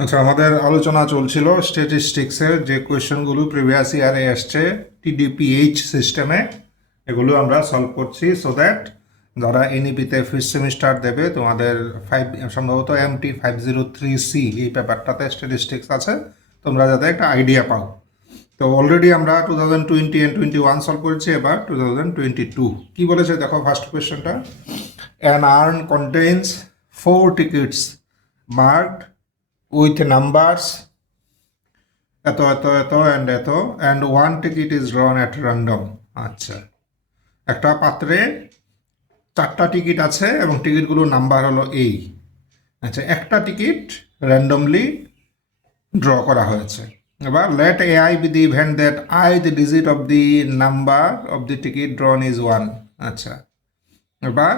আচ্ছা, আমাদের আলোচনা চলছিল স্ট্যাটিস্টিক্সের যে কোয়েশ্চেনগুলো প্রিভিয়াস ইয়ারে আসছে টিডিপিএইচ সিস্টেমে, এগুলো আমরা সলভ করছি সো দ্যাট যারা এনইপিতে ফিফথ সেমিস্টার দেবে, তোমাদের সম্ভবত MT503C এই পেপারটাতে স্ট্যাটিস্টিক্স আছে, তোমরা যাতে একটা আইডিয়া পাও। তো অলরেডি আমরা 2020 অ্যান্ড 21 সলভ করেছি, এবার 2022 কি বলেছে দেখো। ফার্স্ট কোয়েশ্চেনটা, an earn contains 4 tickets marked with numbers এত এত এত and one ticket is drawn at random। আচ্ছা, একটা পাত্রে 4টা টিকিট আছে এবং টিকিটগুলোর নাম্বার হলো এই। আচ্ছা, একটা টিকিট র্যান্ডমলি ড্র করা হয়েছে। এবার late AI be the event that ith digit of the number of the ticket drawn is 1। আচ্ছা, এবার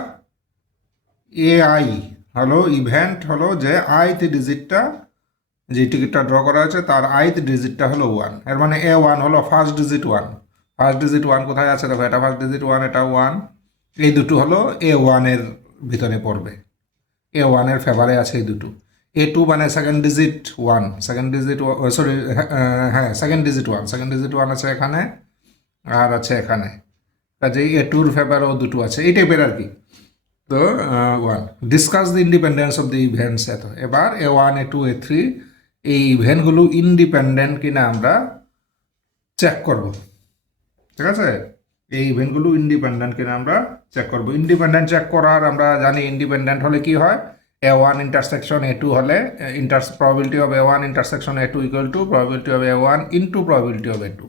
AI হলো ইভেন্ট, হলো যে ith ডিজিটটা, যে টিকিটটা ড্র করা হয়েছে তার ith ডিজিটটা হলো 1। এর মানে A1 হলো ফার্স্ট ডিজিট 1। ফার্স্ট ডিজিট 1 কোথায় আছে দেখো, এটা ফার্স্ট ডিজিট 1, এটা 1, এই দুটো হলো A1 এর ভিতরে পড়বে, A1 এর ফেভারে আছে এই দুটো। A2 মানে second digit 1, second digit sorry হ্যাঁ সেকেন্ড ডিজিট 1, সেকেন্ড ডিজিট 1 আছে এখানে আর আছে এখানে, কাজেই A2-র ফেভারও দুটো আছে, এই টাইপের আর কি। তো 1 discuss the independence of the events. এত এবার A1 A2 A3 এই ইভেন্টগুলো ইন্ডিপেন্ডেন্ট কিনা আমরা চেক করব, ঠিক আছে। এই ইভেন্টগুলো ইন্ডিপেন্ডেন্ট কিনা আমরা চেক করব। ইন্ডিপেন্ডেন্ট চেক করার আমরা জানি ইন্ডিপেন্ডেন্ট হলে কি হয়, A1 ইন্টারসেকশন A2 হলে probability of A1 intersection A2 equal to probability of A1 into probability of A2।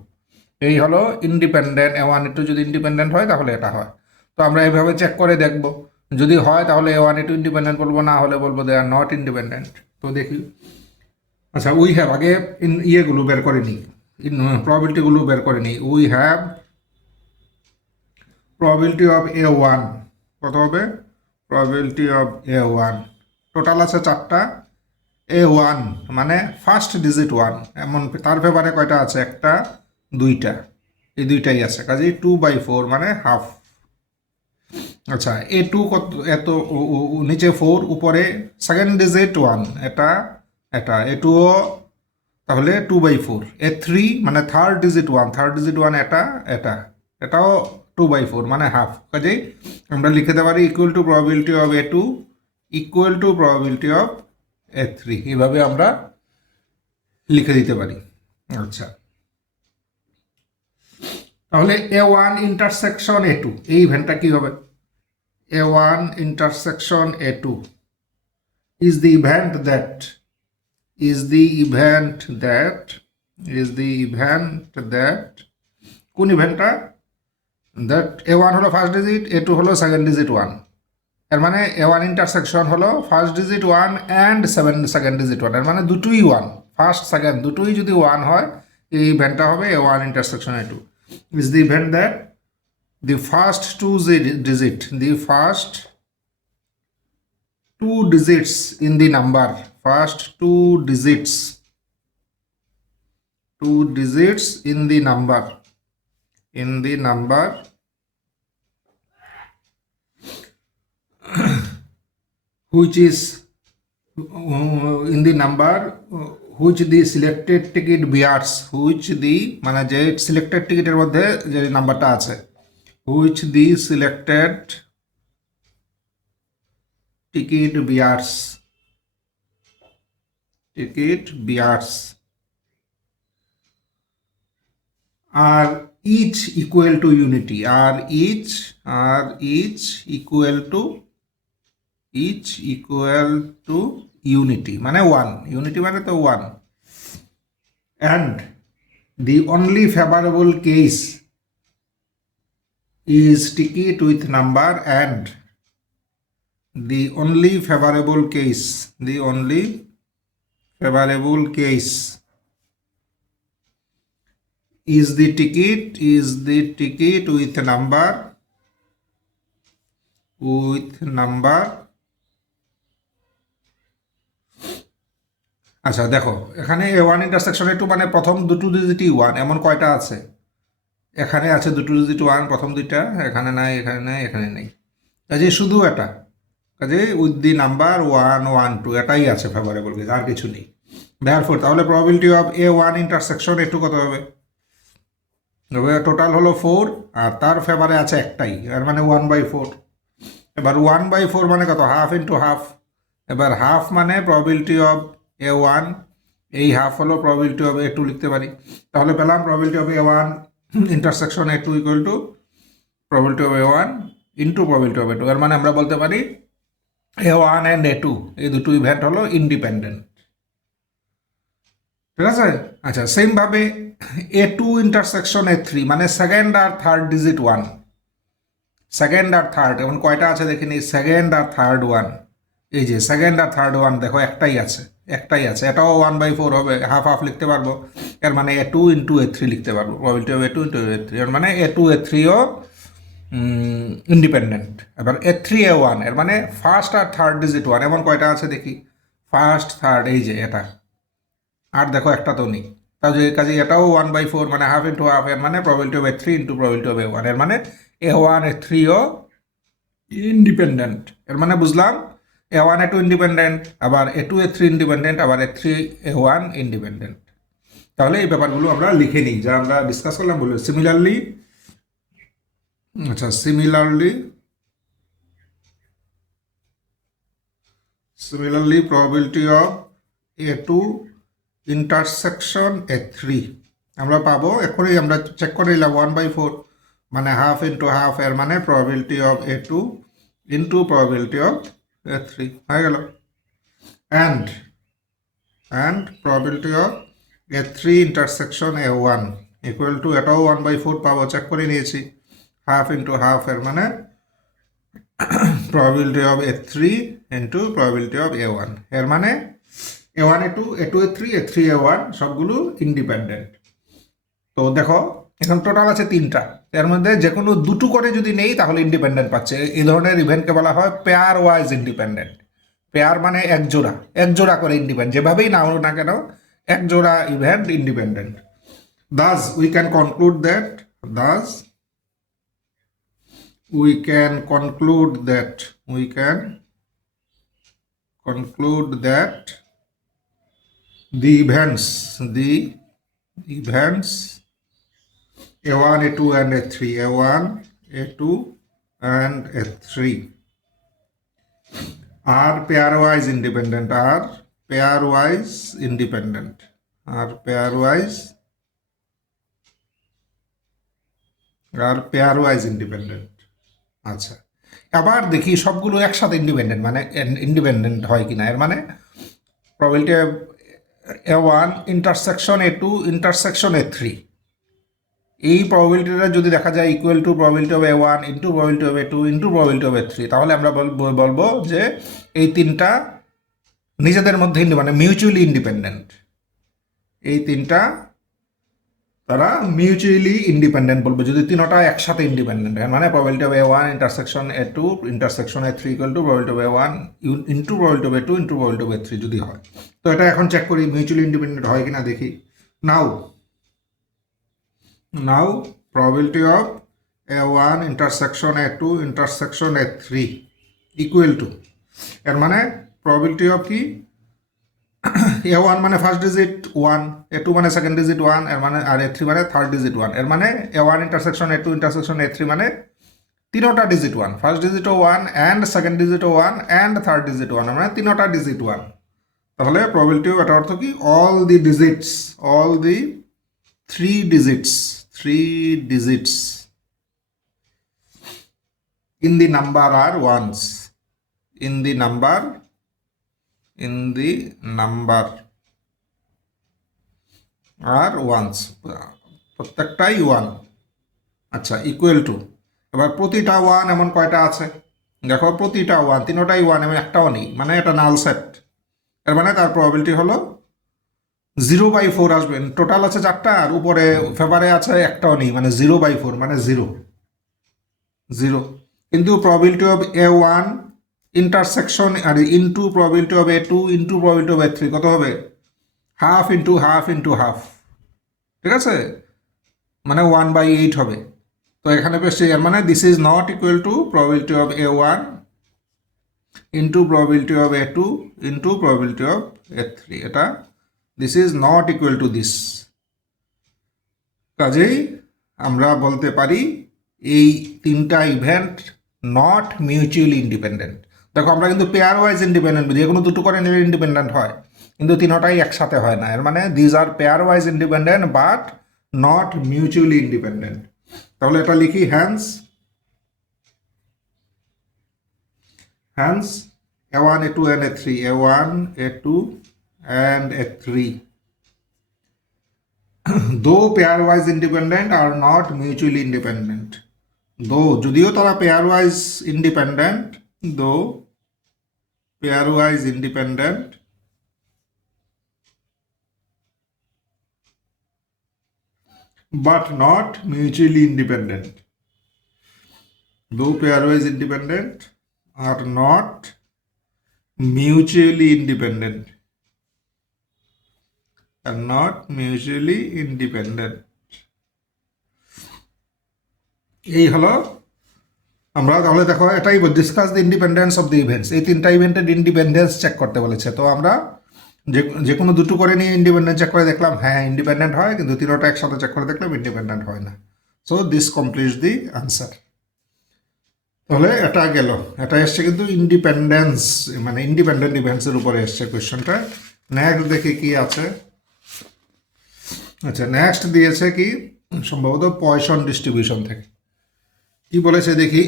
এই হলো ইন্ডিপেন্ডেন্ট। A1 A2 যদি ইন্ডিপেন্ডেন্ট হয় তাহলে এটা হয়। তো আমরা এইভাবে চেক করে দেখব, যদি হয় তাহলে A1 A2 ইন্ডিপেন্ডেন্ট বলবো, না হলে বলবো দে আর নট ইন্ডিপেন্ডেন্ট। তো দেখি। আচ্ছা, উই হ্যাভ আগে ইয়েগুলো বের করে নিই, প্রবাবিলিটিগুলো বের করে নিই। We have probability of A1 কত হবে, প্রবাবিলিটি অফ A1 টোটাল আছে 4টা। A1 মানে ফার্স্ট ডিজিট 1, এমন তার ফেভারে কয়টা আছে, একটা 2টা, এই 2টাই আছে, কাজেই 2/4 মানে হাফ। আচ্ছা, A2 কত, এত নিচে 4, উপরে সেকেন্ড ডিজিট 1, এটা এটা A2ও তাহলে 2/4। A3 মানে থার্ড ডিজিট 1, থার্ড ডিজিট 1 এটা এটা এটাও 2/4 মানে হাফ। কাজেই আমরা লিখে দিতে পারি equal to probability of A2 equal to probability of A3, এইভাবে আমরা লিখে দিতে পারি। আচ্ছা, তাহলে A1 ইন্টারসেকশন A2 এই ইভেন্টটা কি হবে, A1 intersection A2 is the event that কোন ইভেন্টটা, দ্যাট A1 হলো ফার্স্ট ডিজিট, A2 হলো সেকেন্ড ডিজিট 1। এর মানে A1 ইন্টারসেকশন হলো first digit 1 and second digit 1, এর মানে দুটোই 1, ফার্স্ট সেকেন্ড দুটোই যদি 1 হয় এই ইভেন্টটা হবে A1 intersection A2 is the event that the first two digits in the number, first two digits in the number which is in the number which the selected ticket bears, which the মানে যে selected টিকিটের মধ্যে যে নাম্বারটা আছে, which the selected ticket bears are each equal to unity, are each equal to unity মানে 1, unity মানে তো 1, and the only favorable case is ticket with number, and the only favorable case is the ticket with number আচ্ছা দেখো, এখানে A1 intersection A2 মানে প্রথম দুটো ডিজিটই 1, এমন কয়টা আছে, এখানে আছে দুটো ডিজিট 1, প্রথম দুইটা, এখানে নাই, এখানে নাই, এখানে নেই, কাজে শুধু এটা, কাজে উইথ দি নাম্বার 1 1 2 এটাই আছে ফেভারেবল কেস, আর কিছু নেই। দেয়ারফর তাহলে probability of A1 intersection A2 কত হবে? টোটাল হলো 4 আর তার ফেভারে আছে একটাই, এর মানে 1/4। এবার 1/4 মানে কত? Half into half. এবার হাফ মানে প্রবাবিলিটি অফ A1, এই হাফ হলো প্রবাবিলিটি অফ A2 লিখতে পারি। তাহলে পেলাম probability of A1 intersection A2 equal to probability of A1 into probability of A2। এর মানে আমরা বলতে পারি A1 অ্যান্ড A2 এই দুটো ইভেন্ট হলো ইন্ডিপেন্ডেন্ট। ঠিক আছে? আচ্ছা, সেমভাবে A2 ইন্টারসেকশন A3 মানে সেকেন্ড আর থার্ড ডিজিট ওয়ান। সেকেন্ড আর থার্ড এখন কয়টা আছে দেখিনি, সেকেন্ড আর থার্ড ওয়ান। এই যে সেকেন্ড আর থার্ড ওয়ান দেখো একটাই আছে, একটাই আছে, এটাও 1/4 হবে, হাফ হাফ লিখতে পারবো। এর মানে A2 ইন্টু A3 লিখতে পারবো, probability of A2 into A3। এর মানে A2 A3ও ইন্ডিপেন্ডেন্ট। এবার A3 A1 এর মানে ফার্স্ট আর থার্ড ডিজিট ওয়ান, এমন কয়টা আছে দেখি, ফার্স্ট থার্ড, এই যে এটা, আর দেখো একটা তো নেই। তাও যে কাজে এটাও 1/4 মানে হাফ ইন্টু হাফ, এর মানে probability of A3 into probability of A1। এর মানে A1 A3ও ইন্ডিপেন্ডেন্ট। এর মানে বুঝলাম A1 A2 ইন্ডিপেন্ডেন্ট, আবার A2 A3 ইন্ডিপেন্ডেন্ট, আবার A3 A1 ইন্ডিপেন্ডেন্ট। তাহলে এই ব্যাপারগুলো আমরা লিখে নিই যা আমরা ডিসকাস করলাম। বলে সিমিলারলি, আচ্ছা similarly probability of A2 intersection A3 আমরা পাবো, এখনই আমরা চেক করে নিলাম 1/4 মানে হাফ ইন্টু হাফ, এর মানে probability of A2 into probability of A3 হয়ে গেল। And probability of A3 intersection A1 equal to, এটাও 1/4 পাবো, চেক করে নিয়েছি, হাফ ইন্টু হাফ, এর মানে probability of A3 into probability of A1। এর মানে A1 A2 A2 A3 A3 A1 সবগুলো ইন্ডিপেন্ডেন্ট। তো দেখো এখন টোটাল আছে 3টা, এর মধ্যে যে কোনো দুটো করে যদি নেই তাহলে ইন্ডিপেন্ডেন্ট পাচ্ছে। এই ধরনের ইভেন্টকে বলা হয় পেয়ার ওয়াইজ ইন্ডিপেন্ডেন্ট। পেয়ার মানে এক জোড়া করে ইন্ডিপেন্ডেন্ট, যেভাবেই না হলো না কেন এক জোড়া event independent. Thus we can conclude that thus we can conclude that the events A1 A2 and A3 A1 A2 and A3 are pairwise independent আচ্ছা, আবার দেখি সবগুলো একসাথে ইন্ডিপেন্ডেন্ট মানে ইন্ডিপেন্ডেন্ট হয় কিনা। এর মানে probability A1 intersection A2 intersection A3, এই প্রবাবিলিটিটা যদি দেখা যায় equal to probability of A1 into probability of A2 into probability of A3, তাহলে আমরা বলবো যে এই তিনটা নিজেদের মধ্যে মানে মিউচুয়ালি ইন্ডিপেন্ডেন্ট। এই তিনটা তারা মিউচুয়ালি ইন্ডিপেন্ডেন্ট বলবো যদি তিনটা একসাথে ইন্ডিপেন্ডেন্ট। মানে probability of A1 intersection A2 intersection A3 equal to probability of A1 into probability of A2 into probability of A3 যদি হয়। তো এটা এখন চেক করি মিউচুয়ালি ইন্ডিপেন্ডেন্ট হয় কিনা দেখি। নাও probability of A1 intersection A2 intersection A3 equal to, এর মানে probability of কি A1 মানে ফার্স্ট ডিজিট 1, A2 মানে সেকেন্ড ডিজিট 1, এর মানে আর A3 মানে থার্ড ডিজিট 1। এর মানে A1 intersection A2 intersection A3 মানে তিনটা ডিজিট 1, ফার্স্ট ডিজিটও 1 অ্যান্ড সেকেন্ড ডিজিটও 1 অ্যান্ড থার্ড ডিজিট 1, মানে তিনটা ডিজিট 1। তাহলে probability of এটা অর্থ কি all the three digits in the number are ones, in the number are ones, প্রত্যেকটাই 1। আচ্ছা, ইকুয়াল টু, এবার প্রতিটা 1 এমন কয়টা আছে দেখো, প্রতিটা 1, তিনটাই 1 এমন একটাও নেই, মানে এটা নাল সেট। এর মানে তার প্রবাবিলিটি হলো 0/4 আসবে। টোটাল আছে 4টা আর উপরে ফেভারে আছে একটাও নেই, মানে 0/4 মানে 0। কিন্তু প্রবাবিলিটি অফ A1 ইন্টারসেকশন আর into probability of A2 into probability of A3 কত হবে? Half into half into half, ঠিক আছে, মানে 1/8 হবে। তো এখানে পেয়েছি, এর মানে this is not equal to probability of A1 into probability of A2 into probability of A3, এটা this is not equal to this. কাজেই আমরা বলতে পারি এই তিনটা ইভেন্ট নট মিউচুয়ালি ইন্ডিপেন্ডেন্ট। দেখো আমরা কিন্তু পেয়ার ওয়াইজ ইন্ডিপেন্ডেন্ট, যে কোনো দুটো করে নিলে ইন্ডিপেন্ডেন্ট হয়, কিন্তু তিনটাই একসাথে হয় না। এর মানে these are pair wise independent but not mutually independent. তাহলে এটা লিখি hence A1 A2 and A3, A1 A2 and A3 though pairwise independent are not mutually independent. though যদিও তারা pairwise independent, though pairwise independent but not mutually independent. Though pairwise independent are not mutually independent. Are not mutually independent. এই হলো আমরা তাহলে দেখো এটাই discuss the independence of the events. এই তিনটা ইভেন্টের ইন্ডিপেন্ডেন্স চেক করতে বলেছে। তো আমরা যে কোনো দুটো করে নিয়ে ইন্ডিপেন্ডেন্ট চেক করে দেখলাম হ্যাঁ ইন্ডিপেন্ডেন্ট হয়, কিন্তু তিনটা একসাথে চেক করে দেখলাম ইন্ডিপেন্ডেন্ট হয় না। So this completes the answer. তাহলে এটা গেল, এটা এসছে কিন্তু ইন্ডিপেন্ডেন্স মানে ইন্ডিপেন্ডেন্ট ইভেন্টসের উপরে এসছে কোয়েশ্চেনটা। নেক্সট দেখি কি আছে। আচ্ছা নেক্সট দিয়েছে কি সম্ভবত পয়সন ডিস্ট্রিবিউশন থেকে। কি বলেছে দেখি,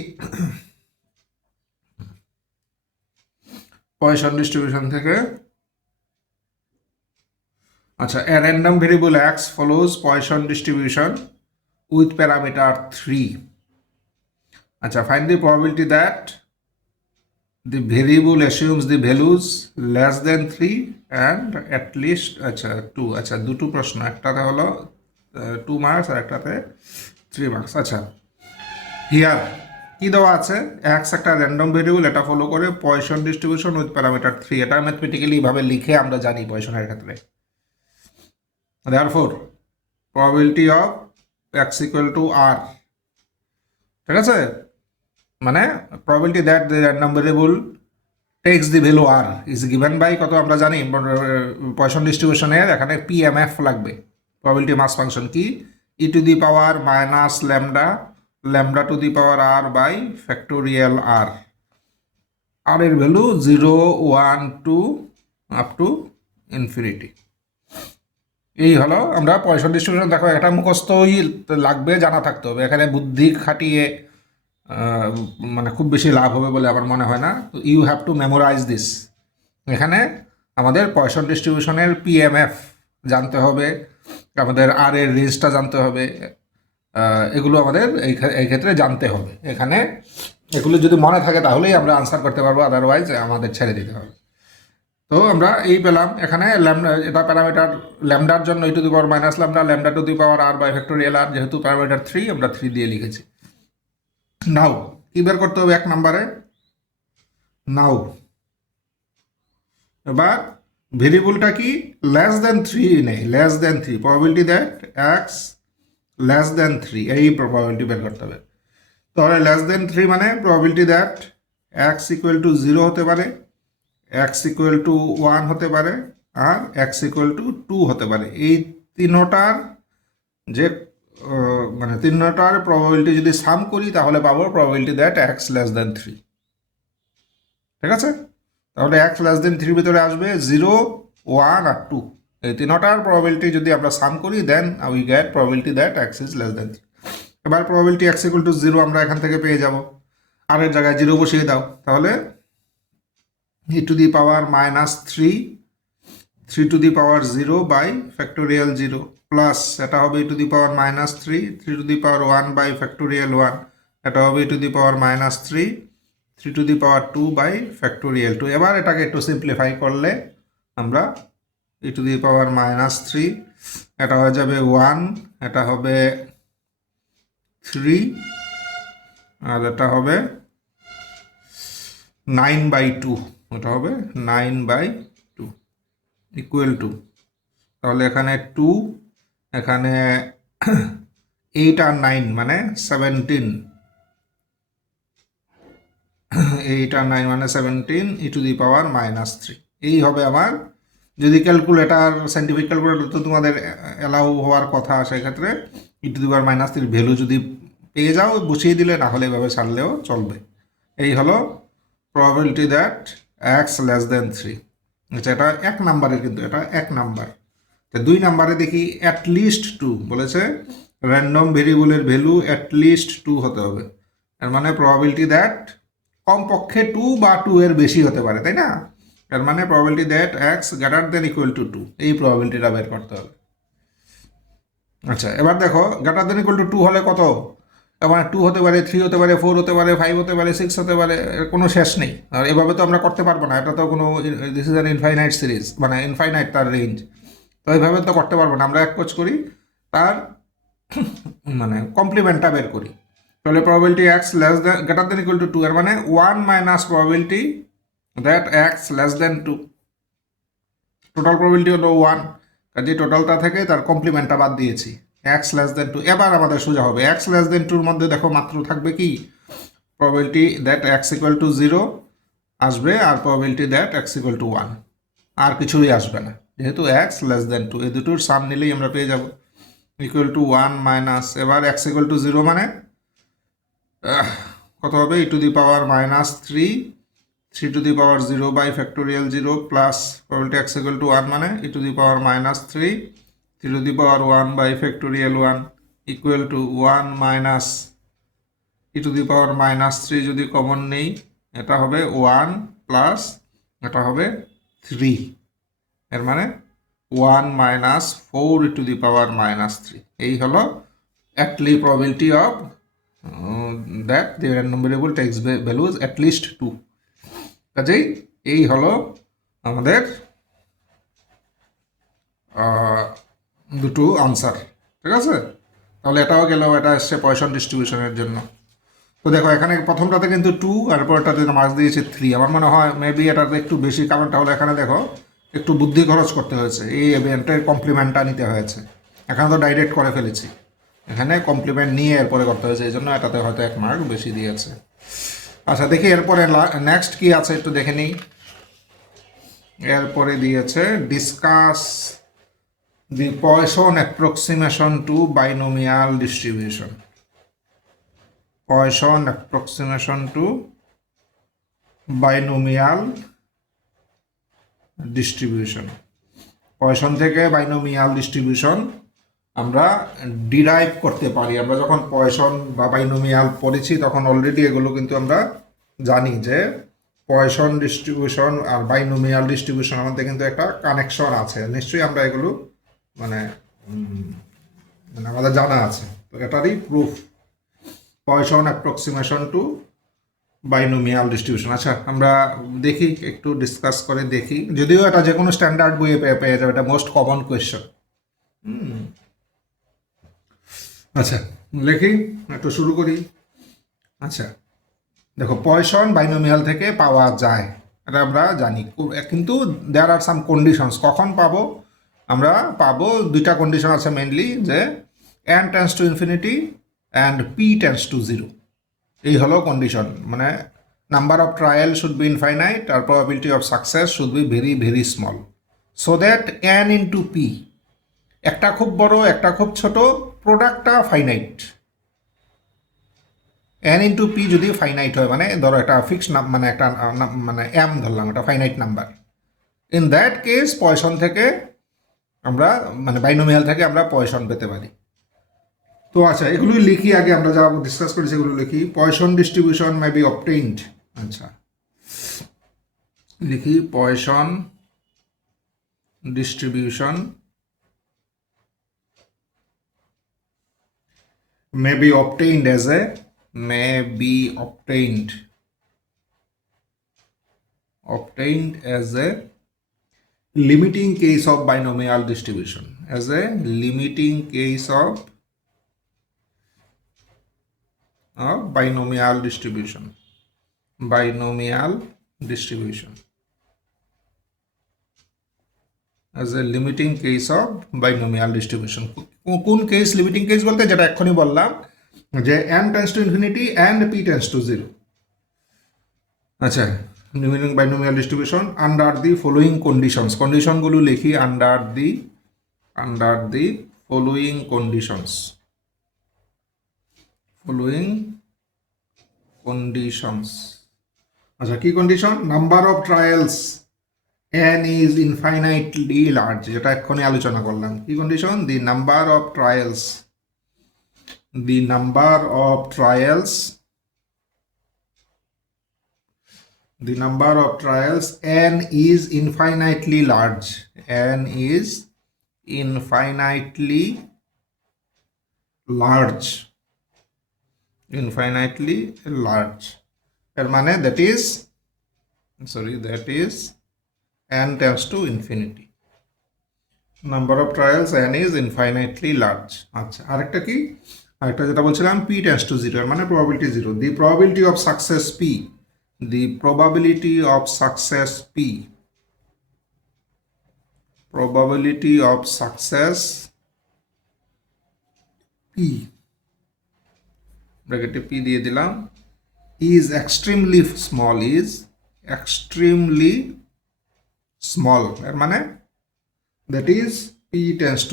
পয়সন ডিস্ট্রিবিউশন থেকে। আচ্ছা a random variable x follows Poisson distribution with parameter 3. আচ্ছা find the probability that the variable assumes the values less than 3 and at least আচ্ছা 2। আচ্ছা দুটো প্রশ্ন, একটাতে হলো 2 মার্কস আর একটাতে 3 মার্কস। আচ্ছা হিয়ার কি দেওয়া আছে, এক্স একটা র্যান্ডম ভেরিয়েবল, এটা ফলো করে পয়সন ডিস্ট্রিবিউশন উইথ প্যারামিটার 3। এটা ম্যাথমেটিক্যালি ভাবে লিখে আমরা জানি পয়সনের ক্ষেত্রে। therefore probability of x equal to r, ঠিক আছে, মানে probability that the random variable takes the value r is given by কত আমরা জানি পয়সন ডিস্ট্রিবিউশনের এখানে PMF লাগবে, probability mass function কি e to the power minus lambda to the power r by factorial r, r এর value 0 1 2 up to infinity. এই হলো আমরা পয়সন ডিস্ট্রিবিউশন। দেখো এটা মুখস্থই লাগবে, জানা থাকতে হবে, এখানে বুদ্ধি খাটিয়ে মানে খুব বেশি লাভ হবে বলে আমার মনে হয় না। তো you have to memorise this. এখানে আমাদের পয়সন ডিস্ট্রিবিউশনের PMF জানতে হবে, আমাদের আর এর রেঞ্জটা জানতে হবে, এগুলো আমাদের এই ক্ষেত্রে জানতে হবে। এখানে এগুলো যদি মনে থাকে তাহলেই আমরা আনসার করতে পারবো, আদারওয়াইজ আমাদের ছেড়ে দিতে হবে। তো আমরা এই পেলাম এখানে এটা প্যারামিটার ল্যামডার জন্য e to the power minus lambda to the power r by factorial r, যেহেতু প্যারামিটার 3 আমরা 3 দিয়ে লিখেছি। নাও কি বের করতে হবে 1 নম্বরে, নাও এবার ভেরিয়েবলটা কি লেস দেন 3 নেই, less than 3, probability that x less than 3, এই প্রবাবিলিটি বের করতে হবে। তাহলে লেস দেন 3 মানে probability that x equal to 0 হতে পারে, x ইকুয়াল টু 1 হতে পারে, আর x ইকুয়াল টু 2 হতে পারে। এই তিনটার যে মানে তিনটার প্রবাবিলিটি যদি সাম করি তাহলে পাবো probability that x less than 3। ঠিক আছে, তাহলে x লেস দেন 3 ভিতরে আসবে 0 1 আর 2। এই তিনটার প্রবাবিলিটি যদি আমরা সাম করি then we get probability that x is less than 3। এবার প্রবাবিলিটি x ইকুয়াল টু 0 আমরা এখান থেকে পেয়ে যাব, আর এর জায়গায় 0 বসিয়ে দাও। তাহলে e to the power minus 3 to the power 0 by factorial 0 plus এটা হবে e to the power minus 3 to the power 1 by factorial 1, এটা হবে e to the power minus 3 to the power 2 by factorial 2। এবার এটাকে একটু simplify করলে আমরা e to the power minus 3 এটা হয়ে যাবে 1, এটা হবে 3, আর এটা হবে 9/2, এটা হবে 9/2 ইকুয়াল টু, তাহলে এখানে 2, এখানে 8 আর 9 মানে 17, 8 আর 9 মানে 17 e to the power minus 3। এই হবে আমার যদি ক্যালকুলেটার সাইন্টিফিক ক্যালকুলেটার তো তোমাদের অ্যালাউ হওয়ার কথা, সেক্ষেত্রে e⁻³ ভ্যালু যদি পেয়ে যাও বসিয়ে দিলে, না হলে এভাবে ছাড়লেও চলবে। এই হলো প্রবাবিলিটি দ্যাট x<3। আচ্ছা, এটা 1 নাম্বারের, কিন্তু এটা 1 নাম্বার। তো 2 নাম্বারে দেখি অ্যাটলিস্ট 2 বলেছে, র্যান্ডম ভেরিয়েবলের ভ্যালু অ্যাটলিস্ট 2 হতে হবে। এর মানে প্রবাবিলিটি দ্যাট কমপক্ষে 2 বা 2 এর বেশি হতে পারে, তাই না? এর মানে প্রবাবিলিটি দ্যাট x>2, এই প্রবাবিলিটিটা বের করতে হবে। আচ্ছা, এবার দেখো <2 হলে কত? মানে 2 হতে পারে, 3 হতে পারে, 4 হতে পারে, 5 হতে পারে, 6 হতে পারে, এর কোনো শেষ নেই। আর এভাবে তো আমরা করতে পারবো না, এটা তো কোনো, this is an infinite series, মানে ইনফাইনাইট তার রেঞ্জ। তো এইভাবে তো করতে পারবো না, আমরা এক কাজ করি, তার মানে কমপ্লিমেন্টটা বের করি। তাহলে প্রবাবিলিটি x>2 এর মানে 1 minus probability that x<2। Total probability হলো 1, কাজে টোটালটা থেকে তার কমপ্লিমেন্টটা বাদ দিয়েছি, x<2। এবার আমাদের সোজা হবে, x<2 মধ্যে দেখো মাত্র থাকবে কি, প্রবাবিলিটি দ্যাট x=0 আসবে, আর প্রবাবিলিটি দ্যাট x=1, আর কিছুই আসবে না, যেহেতু x<2। এই দুটোর সাম নিলেই আমরা পেয়ে যাব =1 মাইনাস, এবার x=0 মানে কত হবে, e⁻³ 3 by factorial 0 plus probability x=1 মানে e⁻³ 3 by factorial 1 1 minus e⁻³ যদি কমন নেই, এটা হবে 1 প্লাস এটা হবে 3, এর মানে 1 মাইনাস 4 e⁻³। এই হলো at least probability of that the random variable takes values at least 2। কাজেই এই হলো আমাদের দুটো আনসার, ঠিক আছে? তাহলে এটাও গেল, এটা এসছে পয়সন ডিস্ট্রিবিউশনের জন্য। তো দেখো এখানে প্রথমটাতে কিন্তু 2, আর পরেরটাতে মার্কস দিয়েছে 3। আমার মনে হয় মেবি এটাতে একটু বেশি, কারণটা হলো এখানে দেখো একটু বুদ্ধি খরচ করতে হয়েছে, এই ইভেন্টের কমপ্লিমেন্টটা নিতে হয়েছে। এখানে তো ডাইরেক্ট করে ফেলেছি, এখানে কমপ্লিমেন্ট নিয়ে এরপরে করতে হয়েছে, এই জন্য এটাতে হয়তো 1 মার্ক বেশি দিয়েছে। আচ্ছা, দেখি এরপরে নেক্সট কি আছে একটু দেখে নিই। এরপরে দিয়েছে discuss the Poisson approximation to binomial distribution. Poisson approximation to binomial distribution. Poisson থেকে বাইনোমিয়াল ডিস্ট্রিবিউশন আমরা ডিরাইভ করতে পারি। আমরা যখন পয়সন বা বাইনোমিয়াল পড়েছি তখন অলরেডি এগুলো কিন্তু আমরা জানি যে পয়সন ডিস্ট্রিবিউশন আর বাইনোমিয়াল ডিস্ট্রিবিউশনের মধ্যে কিন্তু একটা কানেকশন আছে, নিশ্চয়ই আমরা এগুলো মানে আমাদের জানা আছে। তো এটারই proof Poisson approximation to binomial distribution. আচ্ছা, আমরা দেখি, একটু ডিসকাস করে দেখি, যদিও এটা যে কোনো স্ট্যান্ডার্ড বইয়ে পেয়ে যাবে, এটা মোস্ট কমন কোয়েশ্চেন। আচ্ছা, লেখি, একটু শুরু করি। আচ্ছা, দেখো পয়সন বাইনোমিয়াল থেকে পাওয়া যায়, এটা আমরা জানি, কিন্তু দেয়ার আর সাম কন্ডিশনস। কখন পাবো? আমরা পাবো, দুইটা কন্ডিশন আছে মেনলি, যে n tends to infinity and p tends to 0। এই হলো কন্ডিশন, মানে number of trial should be infinite আর probability of success should be very very small, so that n into p, একটা খুব বড় একটা খুব ছোট, প্রোডাক্টটা ফাইনাইট। n ইন্টু p যদি ফাইনাইট হয়, মানে ধরো একটা ফিক্সড মানে একটা মানে m ধরলাম, একটা finite number, in that case poison থেকে আমরা মানে বাইনোমিয়াল থেকে আমরা পয়সন পেতে পারি। তো আচ্ছা, এগুলোই লিখি আগে, আমরা যা ডিসকাস করেছি এগুলো লিখি। Poison distribution may be obtained. আচ্ছা, লিখি poison distribution may be obtained as a limiting case of binomial distribution, as a limiting case of binomial distribution as a limiting case of binomial distribution. কোন case limiting case বলতে, যেটা এক্ষুনি বললাম, যে n tends to infinity and p tends to 0। আচ্ছা, binomial distribution under the following conditions, কন্ডিশনগুলো লিখি under the following conditions, আচ্ছা কি condition? Number of trials n is infinitely large, যেটা এক্ষুনি আলোচনা করলাম। কি condition? the number of trials n is infinitely large, n is infinitely large, এর মানে that is n tends to infinity, number of trials n is infinitely large। আচ্ছা আরেকটা কি? আরেকটা যেটা বলছিলাম p tends to 0, এর মানে probability 0, the probability of success p, ব্র্যাকেটে p দিয়ে দিলাম, is extremely small, এর মানে that is p tends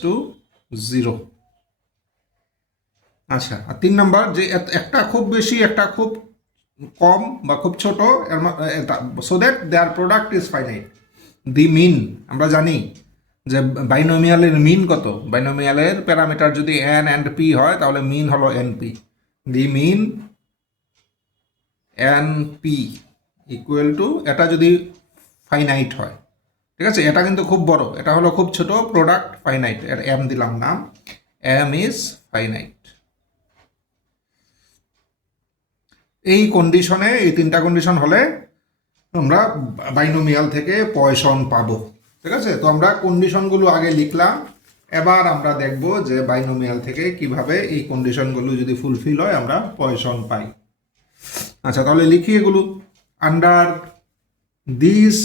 to 0, আচ্ছা আর 3 নাম্বার যে একটা খুব বেশি একটা খুব কম বা খুব ছোট, so that their product is finite, the mean, আমরা জানি যে বাইনোমিয়ালের মিন কত, বাইনোমিয়ালের প্যারামিটার যদি n and p হয় তাহলে মিন হলো np, the mean np equal to, এটা যদি ফাইনাইট হয়, ঠিক আছে, এটা কিন্তু খুব বড়, এটা হলো খুব ছোট, প্রোডাক্ট ফাইনাইট, এর m দিলাম নাম, m is finite। এই কন্ডিশনে, এই 3টা কন্ডিশন হলে আমরা বাইনোমিয়াল থেকে পয়সন পাবো, ঠিক আছে। তো আমরা কন্ডিশনগুলো আগে লিখলাম, এবার আমরা দেখব যে বাইনোমিয়াল থেকে কিভাবে এই কন্ডিশনগুলো যদি ফুলফিল হয় আমরা পয়সন পাই। আচ্ছা তাহলে লিখি এগুলো, under this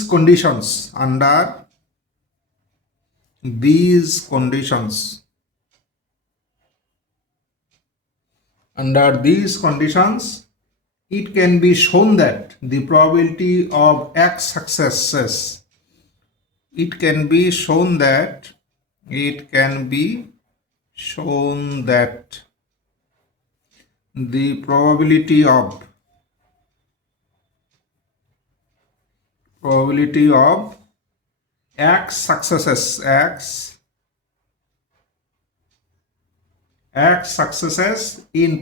conditions, it can be shown that the probability of x successes, it can be shown that the probability of x successes in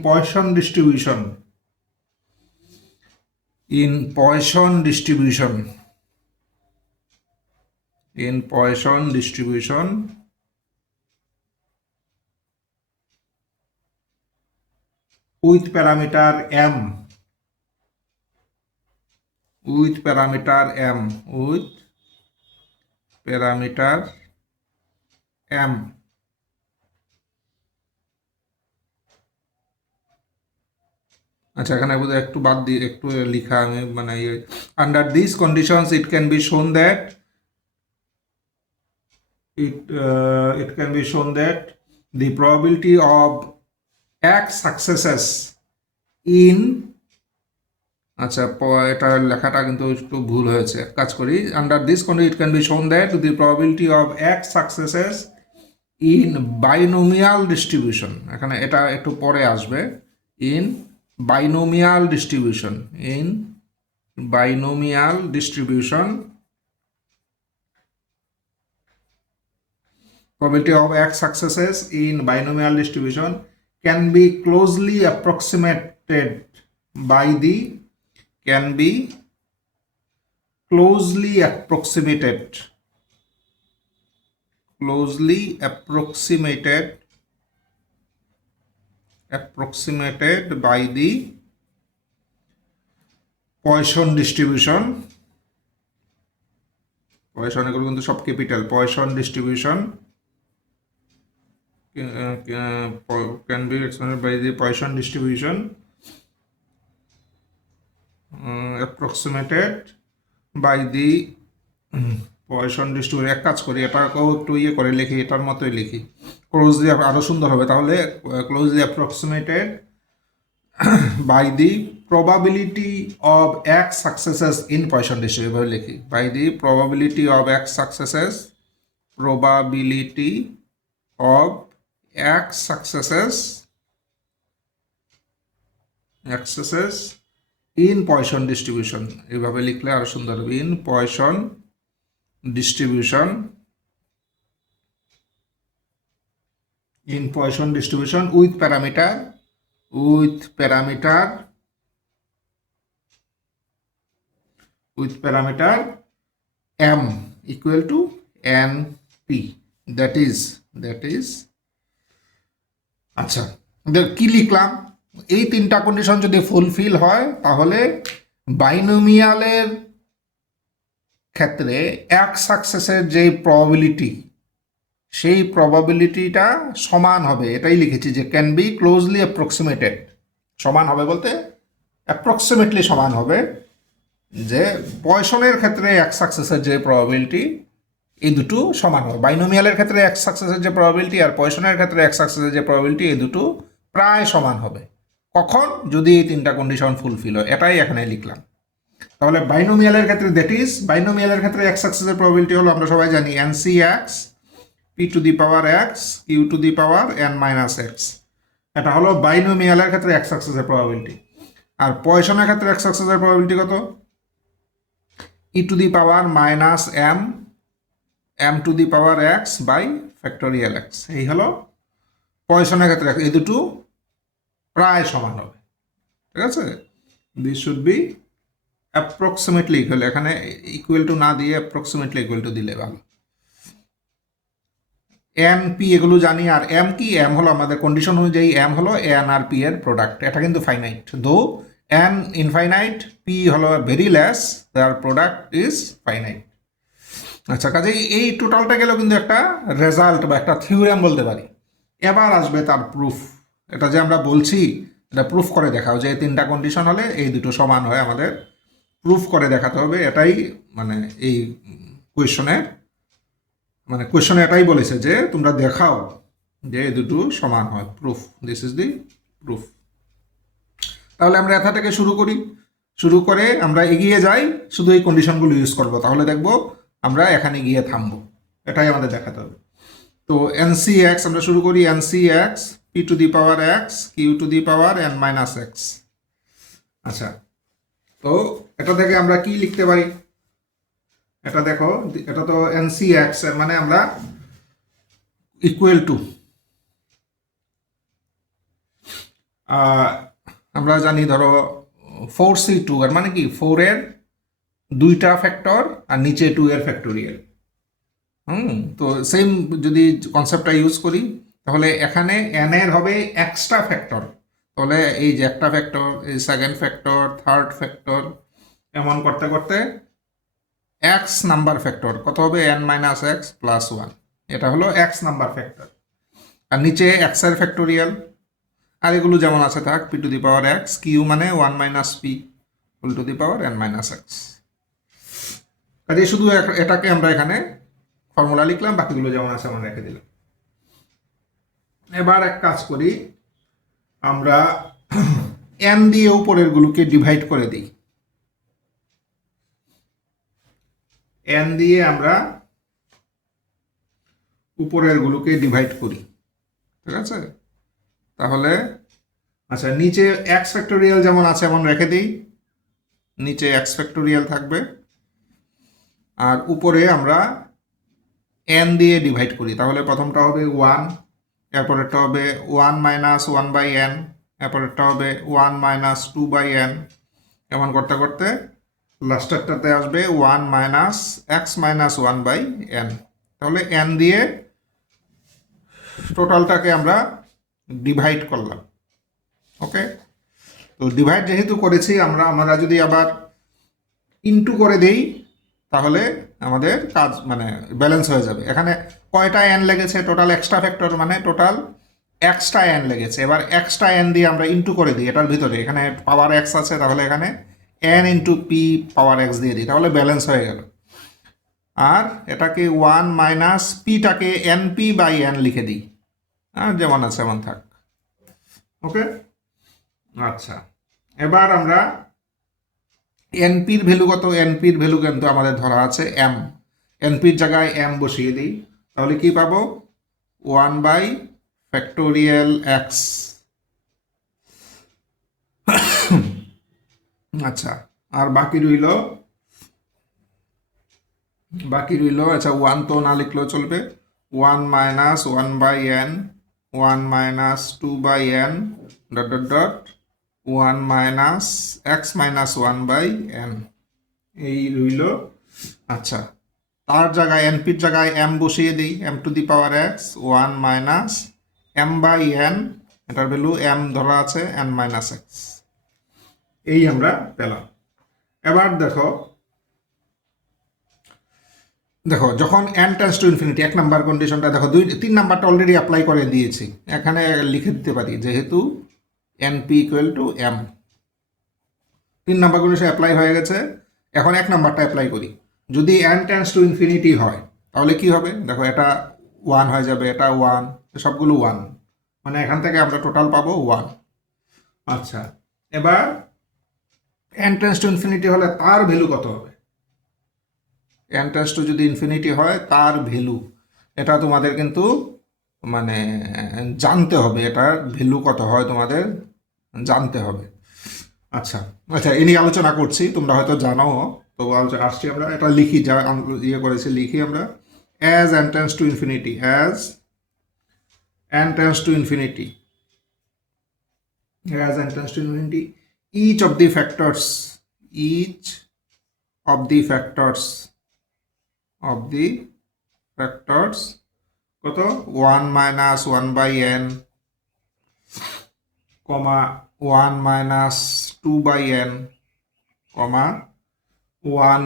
Poisson distribution, with parameter m, আচ্ছা এখানে বোধহয় একটু বাদ দিয়ে একটু লেখা আমি মানে under this conditions it can be শোন that the probability of x successes in, আচ্ছা এটা লেখাটা কিন্তু একটু ভুল হয়েছে, কাজ করি, under this condition it can be শোন that the probability of x successes in binomial distribution, এখানে এটা একটু পরে আসবে, in binomial distribution, probability of x successes in binomial distribution can be closely approximated by the Poisson distribution, Poisson এগুলো কিন্তু সব capital, Poisson distribution can be explained by the Poisson distribution approximated by the Poisson distribution। এক কাজ করি, এটাকেও একটু ইয়ে করে লিখি, এটার মতোই লিখি, ক্লোজলি আরো সুন্দর হবে, তাহলে closely approximated by the probability of x successes in Poisson distribution এভাবে লিখি by the probability of x successes in Poisson distribution এভাবে লিখলে আরো সুন্দর হবে in Poisson distribution with parameter m equal to np that is আচ্ছা কি লিখলাম এই তিনটা কন্ডিশন যদি ফুলফিল হয় তাহলে বাইনোমিয়ালের ক্ষেত্রে এক সাকসেসের যে প্রবাবিলিটি সেই প্রবাবিলিটিটা সমান হবে এটাই লিখেছি যে ক্যান বি ক্লোজলি অ্যাপ্রক্সিমেটেড সমান হবে বলতে অ্যাপ্রক্সিমেটলি সমান হবে যে পয়সনের ক্ষেত্রে এক সাকসেসের যে প্রবাবিলিটি এই দুটো সমান হবে বাইনোমিয়ালের ক্ষেত্রে এক সাকসেসের যে প্রবাবিলিটি আর পয়সনের ক্ষেত্রে এক সাকসেসের যে প্রবাবিলিটি এই দুটো প্রায় সমান হবে কখন যদি এই তিনটা কন্ডিশন ফুলফিল হয় এটাই এখানে লিখলাম তাহলে বাইনোমিয়ালের ক্ষেত্রে দ্যাট ইজ বাইনোমিয়ালের ক্ষেত্রে এক সাকসেসের প্রবাবিলিটি হলো আমরা সবাই জানি NCX p to the power x q two the power n minus x এটা হলো বাইনোমিয়ালের ক্ষেত্রে এক সাকসেসের প্রবাবিলিটি আর পয়সনের ক্ষেত্রে এক সাকসেসের প্রবাবিলিটি কত e to the power minus m to the power x by factorial x এই হলো পয়সনের ক্ষেত্রে এই দুটো প্রায় সমান হবে ঠিক আছে this should be approximately equal এখানে ইকুয়াল টু না দিয়ে অ্যাপ্রক্সিমেটলি ইকুয়াল টু দিলে ভালো এন পি এগুলো জানি আর এম কি এম হলো আমাদের কন্ডিশন অনুযায়ী এম হলো এন আর পি এর প্রোডাক্ট এটা কিন্তু ফাইনাইট দো এন ইনফাইনাইট পি হলো ভেরি লেস তার প্রোডাক্ট ইজ ফাইনাইট আচ্ছা কাজেই এই টোটালটা গেলেও কিন্তু একটা রেজাল্ট বা একটা থিওরেম বলতে পারি এবার আসবে তার প্রুফ এটা যে আমরা বলছি এটা প্রুফ করে দেখাও যে তিনটা কন্ডিশন হলে এই দুটো সমান হয় আমাদের প্রুফ করে দেখাতে হবে এটাই মানে এই কোয়েশনে এটাই বলেছে যে তোমরা দেখাও যে এই দুটো সমান হয় proof this is the proof তাহলে আমরা এথা থেকে শুরু করে আমরা এগিয়ে যাই শুধু এই কন্ডিশনগুলো ইউজ করব তাহলে দেখব আমরা এখানে গিয়ে থামবো এটাই আমাদের দেখাতে হবে তো NCX আমরা শুরু করি NCX p to the power x q two the power n minus x আচ্ছা তো এটা থেকে আমরা কি লিখতে পারি এটা দেখো এটা তো NCX এর মানে আমরা ইকুয়াল টু আমরা জানি ধরো 4c2 এর মানে কি 4 এর দুইটা ফ্যাক্টর আর নিচে 2 এর ফ্যাক্টোরিয়াল তো সেম যদি কনসেপ্টটা ইউজ করি তাহলে এখানে n এর হবে এক্সট্রা ফ্যাক্টর তাহলে এই যে একটা ফ্যাক্টর এই সেকেন্ড ফ্যাক্টর থার্ড ফ্যাক্টর এমন করতে করতে x নাম্বার ফ্যাক্টর কত হবে n মাইনাস x প্লাস 1 এটা হলো x নাম্বার ফ্যাক্টর আর নিচে x এর ফ্যাক্টোরিয়াল আর এগুলো যেমন আছে থাক p to the power x q মানে 1 minus p whole to the power n minus x কাজে শুধু এটাকে আমরা এখানে ফর্মুলা লিখলাম বাকিগুলো যেমন আছে আমরা রেখে দিলাম এবার এক কাজ করি আমরা n দিয়ে উপরের গুলোকে ডিভাইড করে দিই n দিয়ে আমরা উপরের গুলোকে ডিভাইড করি ঠিক আছে তাহলে আচ্ছা নিচে x ফ্যাক্টোরিয়াল যেমন আছে এমন রেখে দিই নিচে x ফ্যাক্টোরিয়াল থাকবে আর উপরে আমরা n দিয়ে ডিভাইড করি তাহলে প্রথমটা হবে 1 এরপরেরটা হবে 1 মাইনাস 1 বাই n এরপরেরটা হবে 1 মাইনাস 2 বাই n এমন করতে করতে লাস্টেরটাতে আসবে 1 minus x minus 1 by n তাহলে n দিয়ে টোটালটাকে আমরা ডিভাইড করলাম ওকে তো ডিভাইড যেহেতু করেছি আমরা যদি আবার ইনটু করে দেই তাহলে আমাদের কাজ মানে ব্যালেন্স হয়ে যাবে এখানে কয়টা n লেগেছে টোটাল এক্সট্রা ফ্যাক্টর মানে টোটাল এক্সট্রা n লেগেছে এবার এক্সট্রা n দিয়ে আমরা ইনটু করে দিই এটার ভিতরে এখানে পাওয়ার x আছে তাহলে এখানে n ইন্টু পি পাওয়ার x দিয়ে দিই তাহলে ব্যালেন্স হয়ে গেল আর এটাকে 1 মাইনাস পিটাকে np বাই n লিখে দিই আর যেমন আছে এমন থাক ওকে আচ্ছা, এবার আমরা এনপির ভ্যালু কত, এনপির ভ্যালু কিন্তু আমাদের ধরা আছে এম, এনপির জায়গায় এম বসিয়ে দিই, তাহলে কি পাবো 1/ফ্যাক্টোরিয়াল এক্স। আচ্ছা, আর বাকি রইল আচ্ছা 1 তো না লিখলেও চলবে, 1 - 1/n, 1 - 2/n, dot dot dot 1 - x - 1/n, এই রইল। আচ্ছা, তার জায়গায় এনপির জায়গায় এম বসিয়ে দিই, m to the power x 1 - m/n, এটার ভ্যালু এম ধরা আছে n-x, এই আমরা পেলাম। এবার দেখো যখন n টেন্ডস টু ইনফিনিটি, এক নাম্বার কন্ডিশনটা দেখো, 3 নাম্বারটা অলরেডি অ্যাপ্লাই করে দিয়েছি, এখানে লিখে দিতে পারি যেহেতু np = m, 3 number condition apply হয়ে গেছে। এখন 1 নাম্বারটা অ্যাপ্লাই করি, যদি n টেন্ডস টু ইনফিনিটি হয় তাহলে কি হবে, দেখো এটা 1 হয়ে যাবে, এটা 1, সবগুলো 1, মানে এখান থেকে আমরা টোটাল পাবো 1। আচ্ছা, এবার n টেন্ডস টু ইনফিনিটি হলে তার ভ্যালু কত হবে, n টেন্ডস টু যদি ইনফিনিটি হয় তার ভ্যালু, এটা তোমাদের কিন্তু মানে জানতে হবে, এটার ভ্যালু কত হয় তোমাদের জানতে হবে। আচ্ছা আচ্ছা, এ নিয়ে আলোচনা করছি, তোমরা হয়তো জানো, তো আসছি আমরা, এটা লিখি, যা ইয়ে করেছি লিখি আমরা, as n tends to infinity, as n tends to infinity, as n tends to infinity, each of the factors, each of the factors of the factors কত 1 - 1/n, 1 - 2/n, 1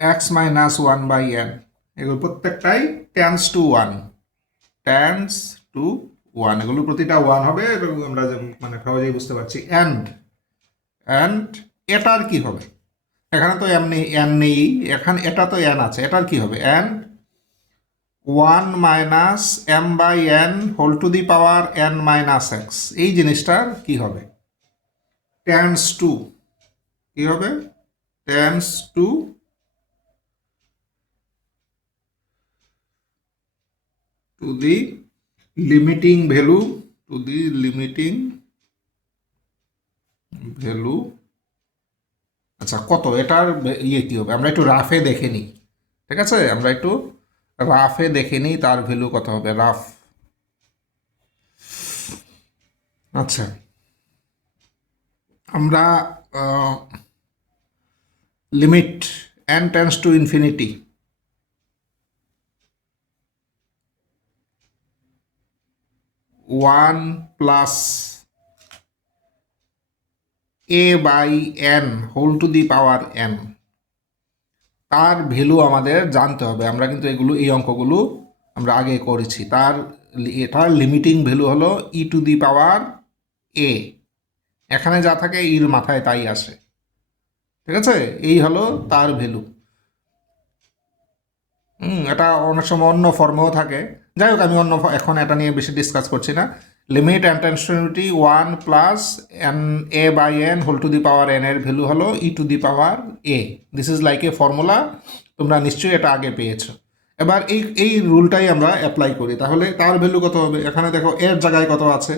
- x-1/n, এগুলো প্রত্যেকটাই টেন্ডস টু 1, টেন্ডস টু 1, এগুলো প্রতিটা 1 হবে, আমরা মানে সহজেই বুঝতে পারছি। অ্যান্ড এটার কি হবে, এখানে তো এমনি এন নেই, এখানে এটা তো এন আছে, এটার কি হবে, and 1 - m/n whole to the power n-x, এই জিনিসটার কি হবে, টেন্ডস টু, কি হবে, tends to the limiting value, to the limiting value. আচ্ছা, কত এটার ইয়ে কী হবে, আমরা একটু রাফে দেখে নিই, ঠিক আছে, আমরা একটু রাফে দেখে নিই তার ভ্যালু কত হবে, রাফ। আচ্ছা, আমরা limit n tends to infinity 1 + a/n whole to the power n, তার ভ্যালু আমাদের জানতে হবে, আমরা কিন্তু এগুলো এই অঙ্কগুলো আমরা আগে করেছি, এটার লিমিটিং ভ্যালু হলো e to the power a, এখানে যা থাকে ইর মাথায় তাই আসে, ঠিক আছে, এই হলো তার ভ্যালু। এটা অনেক সময় অন্য ফর্মেও থাকে, যাই হোক আমি এখন এটা নিয়ে বেশি ডিসকাস করছি না। Limit n tends to infinity 1 + a/n whole to the power n এর ভ্যালু হলো e to the power a, this is like a formula, তোমরা নিশ্চয়ই এটা আগে পেয়েছো। এবার এই রুলটাই আমরা অ্যাপ্লাই করি, তাহলে তার ভ্যালু কত হবে, এখানে দেখো এর জায়গায় কত আছে,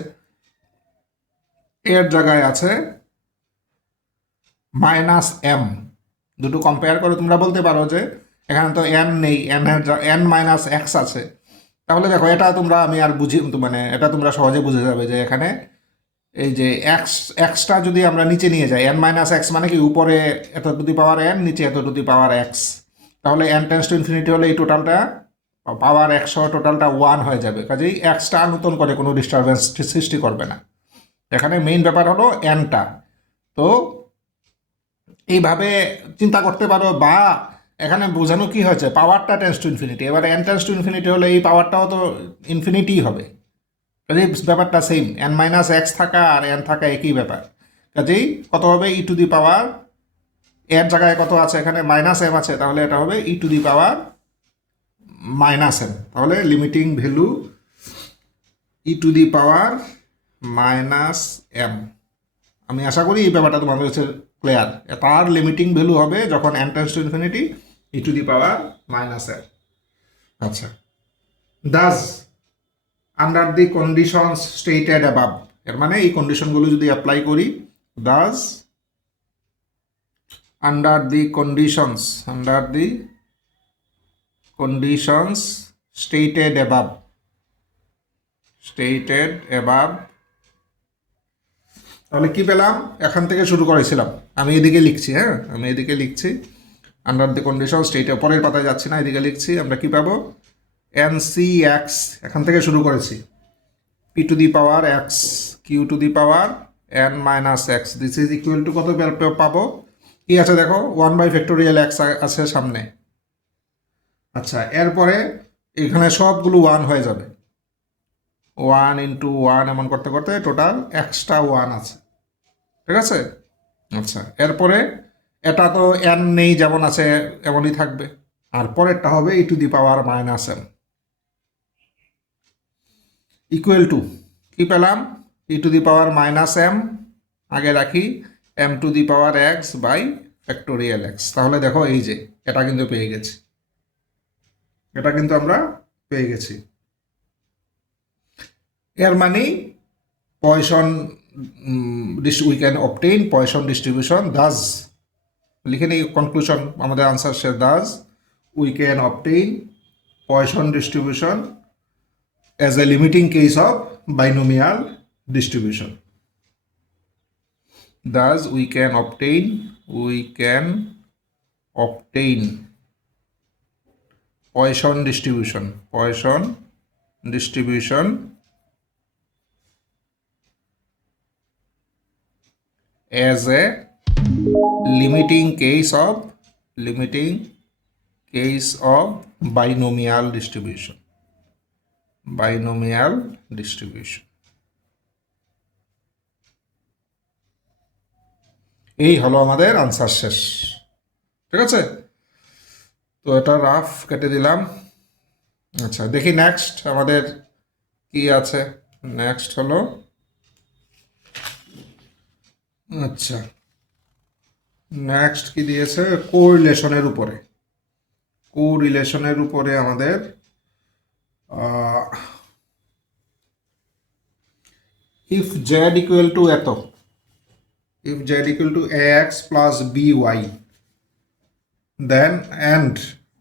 এর জায়গায় আছে -m, দুটো কম্পেয়ার করে তোমরা বলতে পারো যে এখানে তো n নেই, n-x আছে, তাহলে দেখো এটা তোমরা আমি আর বুঝি, মানে এটা তোমরা সহজে বুঝে যাবে যে এখানে এই যে এক্সটা যদি আমরা নিচে নিয়ে যাই, n-x মানে কি উপরে এত টু দি পাওয়ার n, নিচে এত টু দি পাওয়ার x, তাহলে n টেন্ডস টু ইনফিনিটি হলে এই টোটালটা পাওয়ার x সহ টোটালটা 1 হয়ে যাবে, কাজেই এক্সটা নতুন করে কোনো ডিস্টারবেন্স সৃষ্টি করবে না, এখানে মেইন ব্যাপার হলো nটা। তো এইভাবে চিন্তা করতে পারো, বা এখানে বোঝানো কি হয়েছে, পাওয়ারটা টেন্ডস টু ইনফিনিটি, এবারে n টেন্ডস টু ইনফিনিটি হলে এই পাওয়ারটাও তো ইনফিনিটিই হবে, কাজেই ব্যাপারটা সেম, n-x থাকা আর n থাকা একই ব্যাপার, কাজেই কত হবে e টু দি পাওয়ার, এর জায়গায় কত আছে, এখানে -m আছে, তাহলে এটা হবে e to the power -m, তাহলে limiting value e to the power minus m. আমি আশা করি এই ব্যাপারটা তোমাদের হচ্ছে ক্লিয়ার। তার লিমিটিং ভ্যালু হবে যখন n tends to infinity e to the power minus m. আচ্ছা, thus under the conditions stated above, এর মানে এই কন্ডিশনগুলো যদি অ্যাপ্লাই করি, thus under the conditions stated above, তাহলে কি পেলাম? এখান থেকে শুরু করেছিলাম, আমি এদিকে লিখছি, হ্যাঁ আমি এদিকে লিখছি, আন্ডার দি কন্ডিশন স্টেটে, পরের পাতায় যাচ্ছি না, এদিকে লিখছি। আমরা কি পাবো? এন সি এক্স, এখান থেকে শুরু করেছি, p to the power x q to the power n minus x, this is equal to কত পাবো? কি আছে দেখো, 1/ফ্যাক্টোরিয়াল এক্স আছে সামনে। আচ্ছা, এরপরে এখানে সবগুলো 1 হয়ে যাবে, 1 ইন্টু 1 এমন করতে করতে টোটাল এক্সট্রা 1 আছে, ঠিক আছে? আচ্ছা, এরপরে এটা তো এন নেই, যেমন আছে এমনই থাকবে, আর পরেরটা হবে e to the power minus m equal to, কি পেলাম? E to the power minus m আগে রাখি, m to the power x by factorial x. তাহলে দেখো এই যে এটা কিন্তু পেয়ে গেছি, এটা কিন্তু আমরা পেয়ে গেছি। এর মানে poison, we can obtain poison distribution, Das লিখে নিই কনক্লুশন, আমাদের answer say Das we can obtain poison distribution as a limiting case of binomial distribution. Thus we can obtain Poisson distribution as a limiting case of binomial distribution. এই হলো আমাদের answer শেষ, ঠিক আছে? তো এটা রাফ কেটে দিলাম। আচ্ছা, দেখি নেক্সট আমাদের কি আছে। নেক্সট হলো, আচ্ছা নেক্সট কি দিয়েছে? কোরিলেশনের উপরে আমাদের if z equal to এত, if z equal to ax plus by, then and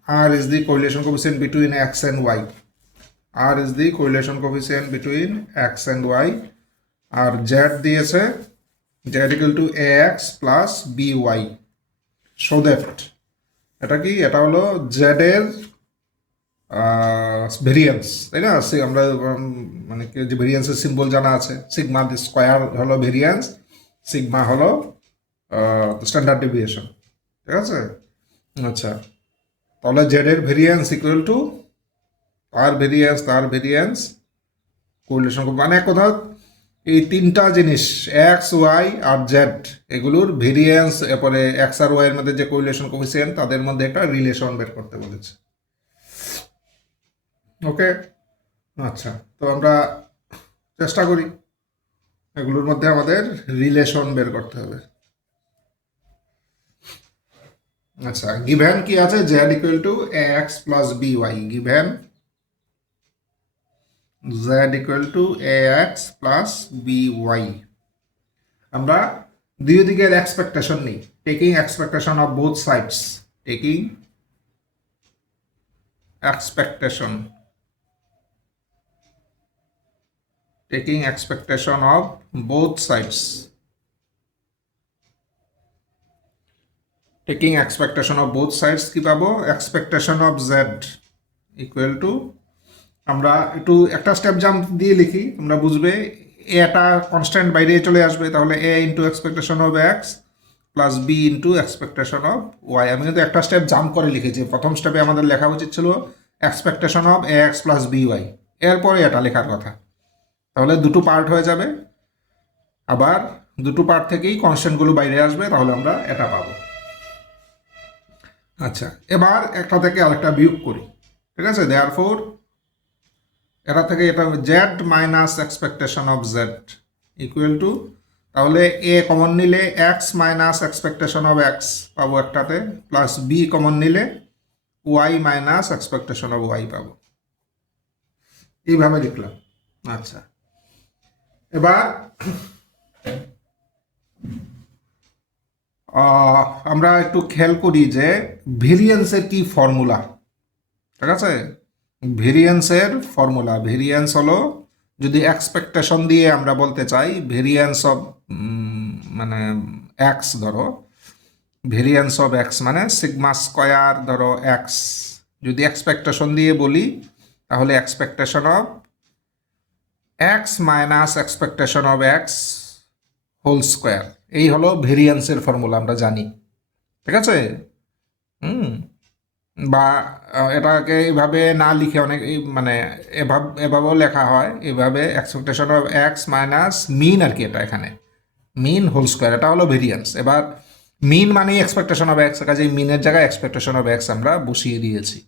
r is the correlation coefficient between x and y, r is the correlation coefficient between x and y, R z দিয়েছে z equal to ax plus by, so that এটা কি? এটা হলো z এর variance, তাই না? আমরা মানে যে ভেরিয়েন্সের সিম্বল জানা আছে, সিগমা স্কোয়ার হলো ভেরিয়েন্স, সিগমা হলো স্ট্যান্ডার্ড ডেভিয়েশন, ঠিক আছে? আচ্ছা, তাহলে জেড এর ভেরিয়েন্স ইকুয়াল টু তার ভেরিয়েন্স কোরিলেশন, মানে এক কথা এই তিনটা জিনিস এক্স ওয়াই আর জেড, এগুলোর ভেরিয়েন্স, এরপরে এক্স আর ওয়াই এর মধ্যে যে কোরিলেশন কোএফিসিয়েন্ট, তাদের মধ্যে একটা রিলেশন বের করতে বলেছে। ওকে, আচ্ছা, তো আমরা চেষ্টা করি এগুলোর মধ্যে আমাদের রিলেশন বের করতে হবে। আচ্ছা, গিভেন কি আছে? z equal to ax plus by, given z equal to ax plus by। আমরা দুই দিকের এক্সপেকটেশন নিই, taking expectation of both sides, taking expectation of both sides, কি পাবো? expectation of z equal to, আমরা একটু একটা স্টেপ জাম্প দিয়ে লিখি, আমরা বুঝবে এটা কনস্ট্যান্ট বাইরে চলে আসবে, তাহলে a into expectation of x plus b into expectation of y. আমি কিন্তু একটা স্টেপ জাম্প করে লিখেছি, প্রথম স্টেপে আমাদের লেখা উচিত ছিল expectation of a x plus b y, এরপরে এটা লেখার কথা, তাহলে দুটো পার্ট হয়ে যাবে, আবার দুটো পার্ট থেকেই কনস্ট্যান্টগুলো বাইরে আসবে, তাহলে আমরা এটা পাবো। আচ্ছা, এবার একটা থেকে আরেকটা বিয়োগ করি, ঠিক আছে? দেয়ারফোর এটা থেকে এটা z minus expectation of z equal to, তাহলে এ কমন নিলে x minus expectation of x পাবো একটাতে, প্লাস বি কমন নিলে y minus expectation of y পাবো। এইভাবে লিখলাম। আচ্ছা, এবার আমরা একটু খেয়াল করি যে ভেরিয়েন্সের কি ফর্মুলা। ঠিক আছে, ভেরিয়েন্স হলো, যদি এক্সপেকটেশন দিয়ে আমরা বলতে চাই ভেরিয়েন্স অফ মানে এক্স, ধরো ভেরিয়েন্স অফ এক্স মানে সিগমা স্কয়ার ধরো এক্স, যদি এক্সপেকটেশন দিয়ে বলি তাহলে expectation of x minus expectation of x whole square, এই হলো ভেরিয়েন্সের ফর্মুলা, আমরা জানি। ঠিক আছে, বা এটাকে এভাবে না লিখে অনেক মানে এভাবেও লেখা হয়, এভাবে এক্সপেকটেশন অফ এক্স মাইনাস মিন আর কি, এটা এখানে মিন হোল স্কোয়ার, এটা হলো ভেরিয়েন্স। এবার মিন মানেই এক্সপেকটেশন অফ এক্স, কাজে মিনের জায়গায় এক্সপেকটেশন অফ এক্স আমরা বসিয়ে দিয়েছি।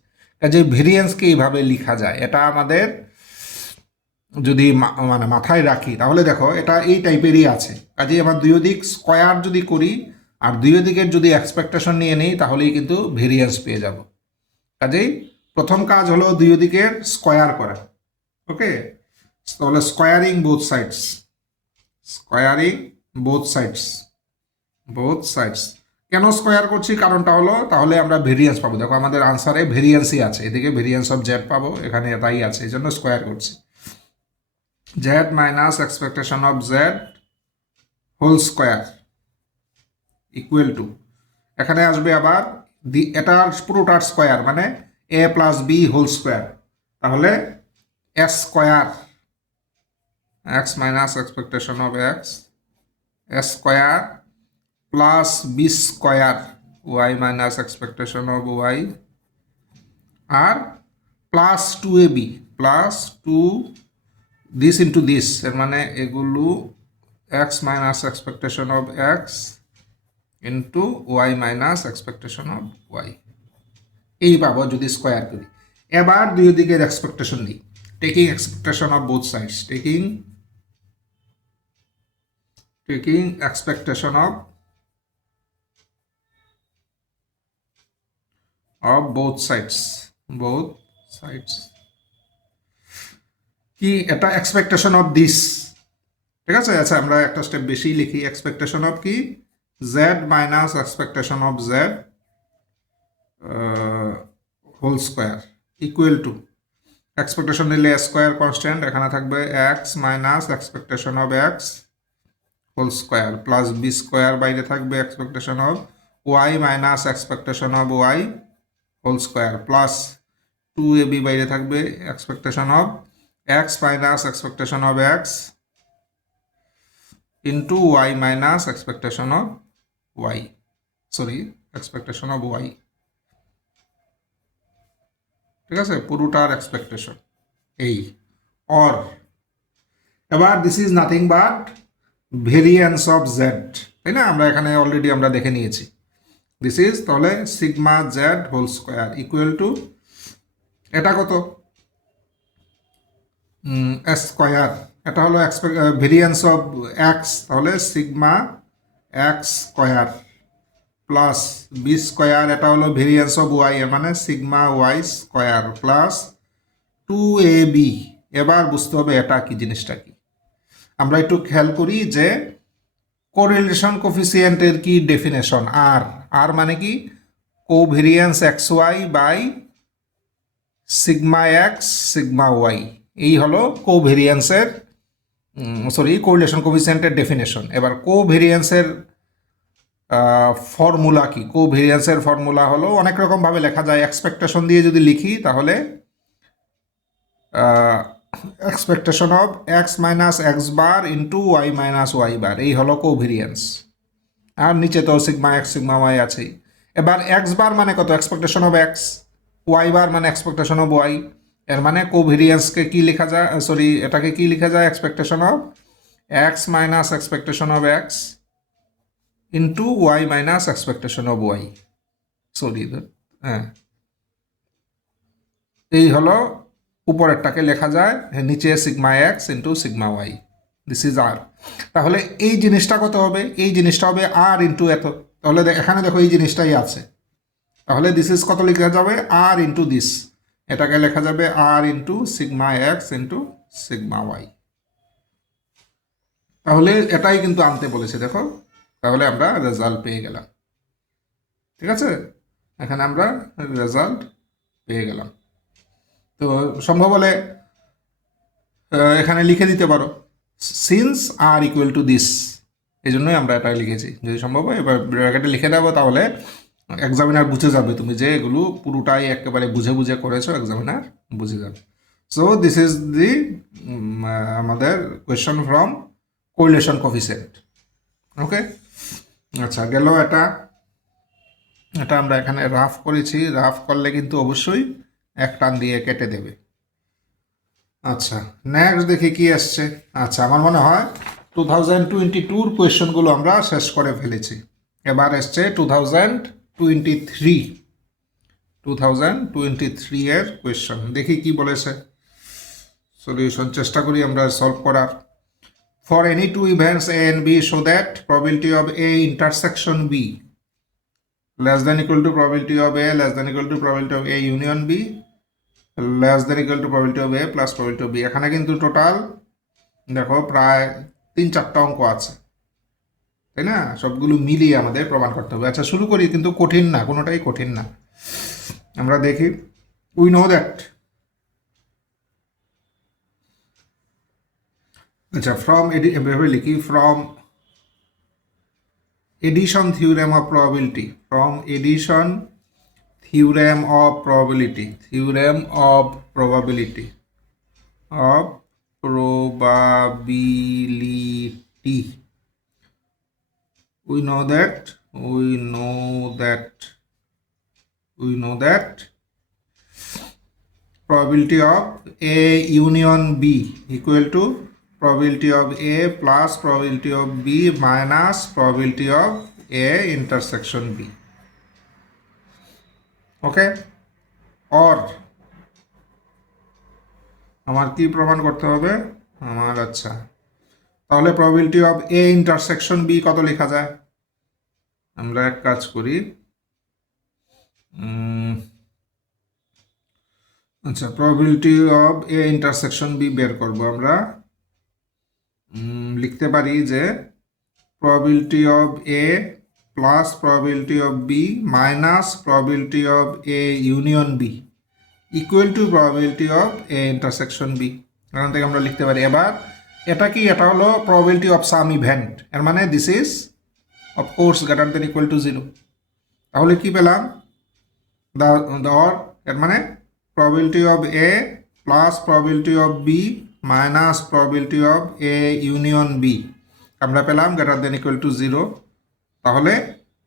কাজে ভেরিয়েন্সকে এইভাবে লেখা যায়, এটা আমাদের যদি মানে মাথায় রাখি তাহলে দেখো এটা এই টাইপেরই আছে। কাজেই আমার দুই দিক স্কোয়ার যদি করি আর দুই দিকের যদি এক্সপেকটেশন নিয়ে নিই তাহলেই কিন্তু ভেরিয়েন্স পেয়ে যাব। কাজেই প্রথম কাজ হলো দুই দিকের স্কোয়ার করা। ওকে, তাহলে স্কোয়ারিং বোথ সাইডস, কেন স্কোয়ার করছি কারণটা হলো তাহলে আমরা ভেরিয়েন্স পাবো। দেখো আমাদের আনসারে ভেরিয়েন্সই আছে, এদিকে ভেরিয়েন্স অফ জেড পাবো, এখানে এটাই আছে, এই জন্য স্কোয়ার করছি। Z minus expectation of z whole square equal to, এখানে আসবে আবার এটার পুরোটার স্কোয়ার মানে a plus b whole square, তাহলে s square x minus expectation of x s square plus b square y minus expectation of y, আর plus two a b plus two this into this, এর মানে এগুলো x minus expectation of x into y minus expectation of y, এই পাবো যদি square করি। এবার দুই দিকের এক্সপেকটেশন দিই, taking expectation of both sides, taking expectation of both sides, কি এটা এক্সপেকটেশন অফ দিস। ঠিক আছে, আচ্ছা আমরা একটা স্টেপ বেশি লিখি, এক্সপেকটেশন অফ কি z minus expectation of z whole square equal to, expectation নিলে স্কোয়ার কনস্ট্যান্ট, এখানে থাকবে x minus expectation of x whole square plus b square, বাইরে থাকবে expectation of y minus expectation of y whole square plus two a b, বাইরে থাকবে expectation of x minus expectation of x into y minus expectation of y, expectation of y. ঠিক আছে, পুরোটার expectation এই, or এবার this is nothing but variance of Z, তাই না? আমরা এখানে অলরেডি আমরা দেখে নিয়েছি দিস ইজ, তাহলে sigma Z whole square equal to, এটা কত স্কোয়ার, এটা হলো ভেরিয়েন্স অফ এক্স, তাহলে sigma x square plus b square, এটা হলো ভেরিয়েন্স অফ ওয়াই এর মানে sigma y square plus two a b. এবার বুঝতে হবে এটা কি জিনিসটা কি, আমরা একটু খেয়াল করি যে কোরিলেশন কোফিসিয়েন্টের কি ডেফিনেশন, আর আর মানে কি covariance x y by sigma x sigma y, এই হলো কোভেরিয়েন্সের কোরিলেশন কোফিসিয়েন্টের ডেফিনেশন। এবার কোভেরিয়েন্সের ফর্মুলা কি, কোভেরিয়েন্সের ফর্মুলা হলো অনেক রকমভাবে লেখা যায়, এক্সপেকটেশন দিয়ে যদি লিখি তাহলে expectation of x minus x bar into y minus y bar, এই হলো কোভেরিয়েন্স। আর নিচে তো সিগমা এক্স সিগমা ওয়াই আছেই। এবার এক্স বার মানে কত, expectation of x, y bar মানে এক্সপেকটেশন অফ ওয়াই, এর মানে কোভেরিয়েন্সকে কি লেখা যায়, এটাকে কি লেখা যায়, expectation of x minus expectation of x into y minus expectation of y, হ্যাঁ এই হলো উপরেরটাকে লেখা যায় নিচে sigma x into sigma y, this is r. তাহলে এই জিনিসটা কত হবে? এই জিনিসটা হবে আর ইন্টু এত। তাহলে এখানে দেখো এই জিনিসটাই আছে, তাহলে দিস ইজ কত লেখা যাবে? আর ইন্টু দিস, এটাকে লেখা যাবে r into sigma x into sigma y. তাহলে এটাই কিন্তু আনতে বলেছে, দেখো। তাহলে আমরা রেজাল্ট পেয়ে গেলাম, ঠিক আছে? এখানে আমরা রেজাল্ট পেয়ে গেলাম। তো সম্ভব হলে এখানে লিখে দিতে পারো since r equal to this, এই জন্যই আমরা এটা লিখেছি। যদি সম্ভব হয় এবার ব্র্যাকেটে লিখে দেবো, তাহলে এক্সামিনার বুঝে যাবে তুমি যে এগুলো পুরোটাই একেবারে বুঝে বুঝে করেছো, এক্সামিনার বুঝে যাবে। সো দিস ইজ দি আমাদের কোয়েশ্চন ফ্রম কোরিলেশন কোফিসিয়েন্ট। ওকে, আচ্ছা গেল এটা। এটা আমরা এখানে রাফ করেছি, রাফ করলে কিন্তু অবশ্যই এক টান দিয়ে কেটে দেবে। আচ্ছা নেক্সট দেখি কি আসছে। আচ্ছা আমার মনে হয় 2022-র কোয়েশ্চনগুলো আমরা শেষ করে ফেলেছি। এবার এসছে 2023 এর কোয়েশ্চন, দেখি কি বলেছে। সলিউশন চেষ্টা করি আমরা সলভ করার। For any two events A and B show that probability of A intersection B less than equal to probability of A less than equal to probability of A union B less than equal to probability of A plus probability of B। এখানে কিন্তু total দেখো প্রায় 3-4টা অঙ্ক আছে, তাই না? সবগুলো মিলিয়ে আমাদের প্রমাণ করতে হবে। আচ্ছা শুরু করি, কিন্তু কঠিন না, কোনোটাই কঠিন না। আমরা দেখি, উই নো দ্যাট, আচ্ছা ফ্রম এভাবে লিখি, from addition theorem of probability, from addition theorem of probability, theorem of probability we know that probability of A union B equal to probability of A plus probability of B minus probability of A intersection B, okay? or আমার কি প্রমাণ করতে হবে আমার? আচ্ছা তাহলে probability of A intersection B কত লেখা যায়? আমরা এক কাজ করি, আচ্ছা probability of A intersection B বের করব আমরা। লিখতে পারি যে probability of A plus probability of B minus probability of A union B equal to probability of A intersection B। এখান থেকে আমরা লিখতে পারি। এবার এটা কি? এটা হলো probability of some event, এর মানে this is of course greater than equal to 0। তাহলে কি পেলাম? or এর মানে probability of A plus probability of B minus probability of A union B আমরা পেলাম greater than equal to 0। তাহলে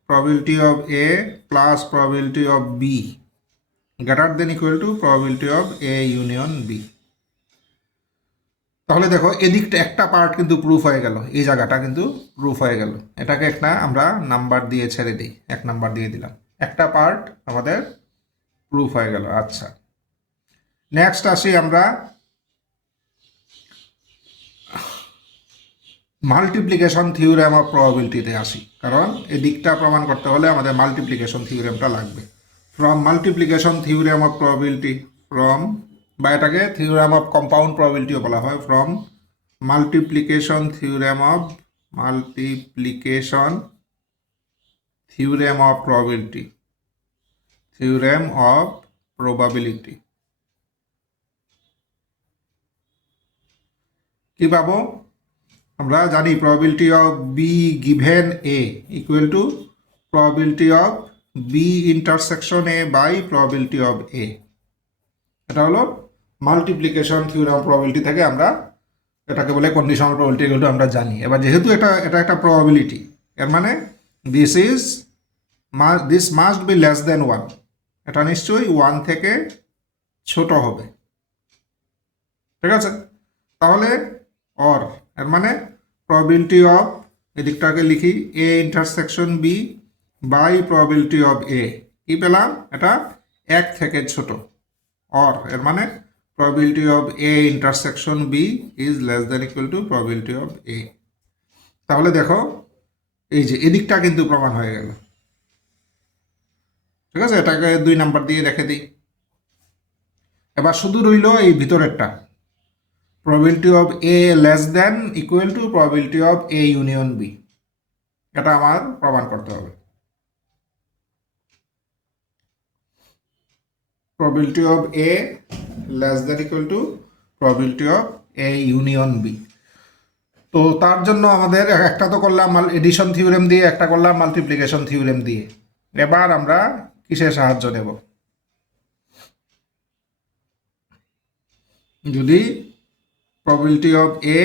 probability of A plus probability of B greater than equal to probability of A union B। তাহলে দেখো এদিকটা একটা part কিন্তু proof হয়ে গেল, এই জায়গাটা কিন্তু প্রুফ হয়ে গেল। এটাকে একটা আমরা নাম্বার দিয়ে ছেড়ে দিই, 1 নাম্বার দিয়ে দিলাম, একটা পার্ট আমাদের প্রুফ হয়ে গেল। আচ্ছা নেক্সট আসি আমরা মাল্টিপ্লিকেশন থিওরেম অফ প্রবাবিলিটিতে আসি, কারণ এই দিকটা প্রমাণ করতে হলে আমাদের মাল্টিপ্লিকেশন থিওরেমটা লাগবে। From multiplication theorem of probability, from বা এটাকে থিওরেম অফ কম্পাউন্ড প্রবাবিলিটিও বলা হয়, from multiplication theorem of probability, theorem of probability কি পাবো? আমরা জানি probability of B given A equal to probability of B intersection A by probability of A। এটা হলো মাল্টিপ্লিকেশন থিওরেম প্রবাবিলিটি থেকে আমরা এটাকে বলে কন্ডিশনাল প্রবাবিলিটি, এগুলো আমরা জানি। এবার যেহেতু এটা একটা প্রবাবিলিটি, এর মানে this must be less than 1, এটা নিশ্চয়ই 1 থেকে ছোট হবে, ঠিক আছে? তাহলে অর এর মানে probability of, এদিকটাকে লিখি A intersection B by probability of A, কি পেলাম? এটা 1 থেকে ছোট। অর এর মানে probability of A intersection B is less than equal to probability of A. তাহলে দেখো এই যে এদিকটা কিন্তু প্রমাণ হয়ে গেল। ঠিক আছে, এটাকে 2 নাম্বার দিয়ে রেখে দিই। এবার শুধু রইল এই ভিতরেরটা, probability of A less than equal to probability of A union B। এটা আমার প্রমাণ করতে হবে। probability of A less than equal to probability of A union B। তো তার জন্য আমাদের একটা তো করলাম এডিশন থিওরেম দিয়ে, একটা করলাম মাল্টিপ্লিকেশন থিওরেম দিয়ে। এবার আমরা কিসের সাহায্য নেব? যদি probability of A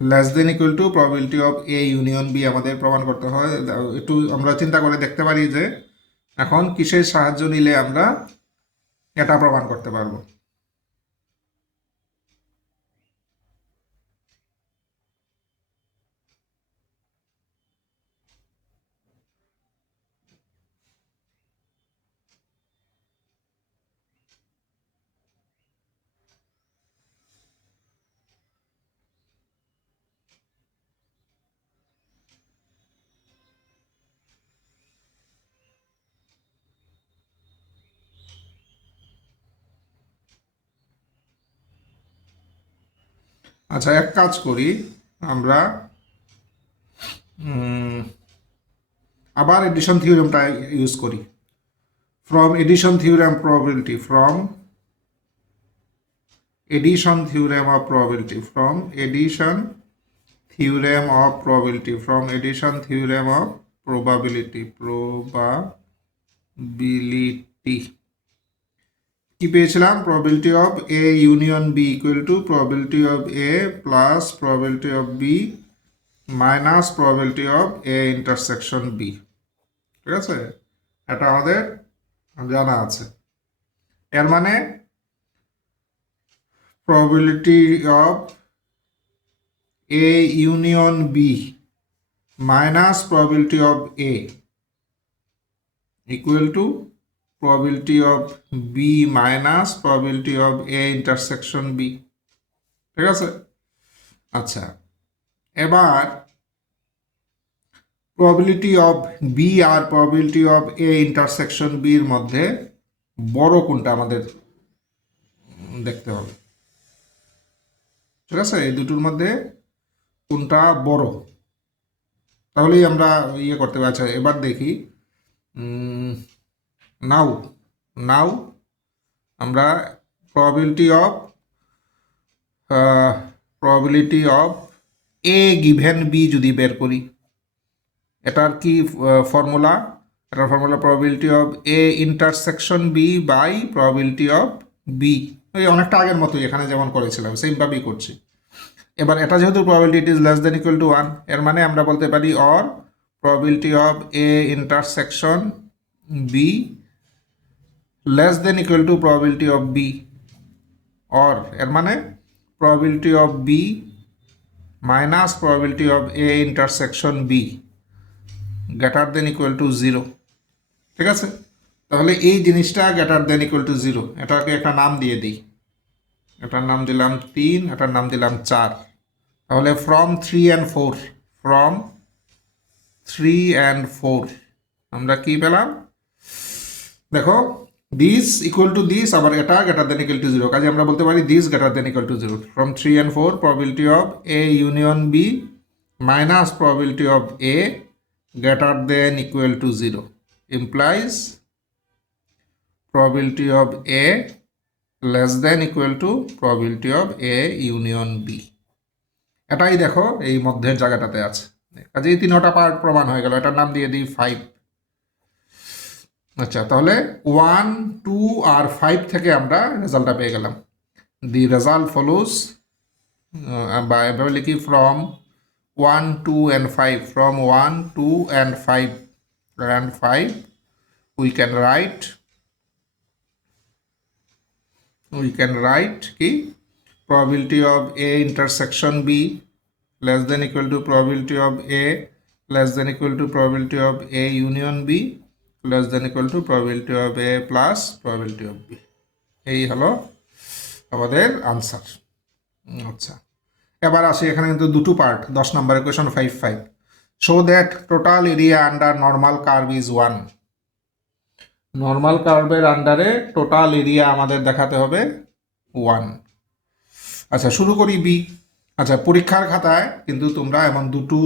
less than equal to probability of A union B আমাদের প্রমাণ করতে হয়, একটু আমরা চিন্তা করে দেখতে পারি যে এখন কিসের সাহায্য নিলে আমরা এটা প্রমাণ করতে পারবো। আচ্ছা, এক কাজ করি, আমরা আবার এডিশন থিওরেমটা ইউজ করি। From addition theorem probability, from addition theorem of probability, from addition theorem of probability, from addition theorem of probability, probability কি পেয়েছিলাম? Probability of A union B equal to probability of A plus probability of B minus probability of A intersection B. ঠিক আছে, এটা আমাদের জানা আছে। এর মানে probability of A union B minus probability of A equal to probability of B minus probability of A intersection B। ঠিক আছে, আচ্ছা এবার probability of B R probability of A intersection B এর মধ্যে বড় কোনটা আমাদের দেখতে হবে। ঠিক আছে, এই দুটোর মধ্যে কোনটা বড়, তাহলেই আমরা ইয়ে করতে পারি। আচ্ছা এবার দেখি, নাও আমরা probability of A given B যদি বের করি, এটার কি ফর্মুলা? এটার formula probability of A intersection B by probability of B। এই অনেকটা আগের মতোই এখানে যেমন করেছিলাম সেমভাবেই করছি। এবার এটা যেহেতু probability is less than equal to 1, এর মানে আমরা বলতে পারি or probability of A intersection B less than equal to probability of B, or এর মানে probability of B minus probability of A intersection B greater than equal to 0। ঠিক আছে, তাহলে এই জিনিসটা greater than equal to 0, এটাকে একটা নাম দিয়ে দিই। এটার নাম দিলাম 3, এটার নাম দিলাম 4। তাহলে from 3 and 4, from 3 and 4 আমরা কি পেলাম? দেখো দিস ইকুয়াল টু দিস, আবার এটা গ্রেটার দেন ইকুয়াল টু 0, কাজে আমরা বলতে পারি this greater than equal to 0। From 3 and 4 probability of A union B minus probability of A greater than equal to 0 implies probability of A less than equal to probability of A union B। এটাই দেখো এই মধ্যের জায়গাটাতে আছে, কাজে এই 3টা part প্রমাণ হয়ে গেল। এটার নাম দিয়ে দিই 5। আচ্ছা তাহলে 1, 2 আর 5 থেকে আমরা রেজাল্টটা পেয়ে গেলাম। দি রেজাল্ট ফলোজ বা এভাবে লিখি from 1, 2 and 5, from 1, 2 and 5 we can write কি probability of A intersection B less than equal to probability of A less than equal to probability of A union B less than equal to probability of A plus probability of B। এই হলো আমাদের answer. আচ্ছা, এবার আসি, এখানে কিন্তু দুটো part, 10 নম্বরের question 5.5। Show that total area under normal curve is 1। Normal কার্ভের আন্ডারে টোটাল এরিয়া আমাদের দেখাতে হবে 1। আচ্ছা, শুরু করি বি। আচ্ছা, পরীক্ষার খাতায় কিন্তু তোমরা এমন দুটো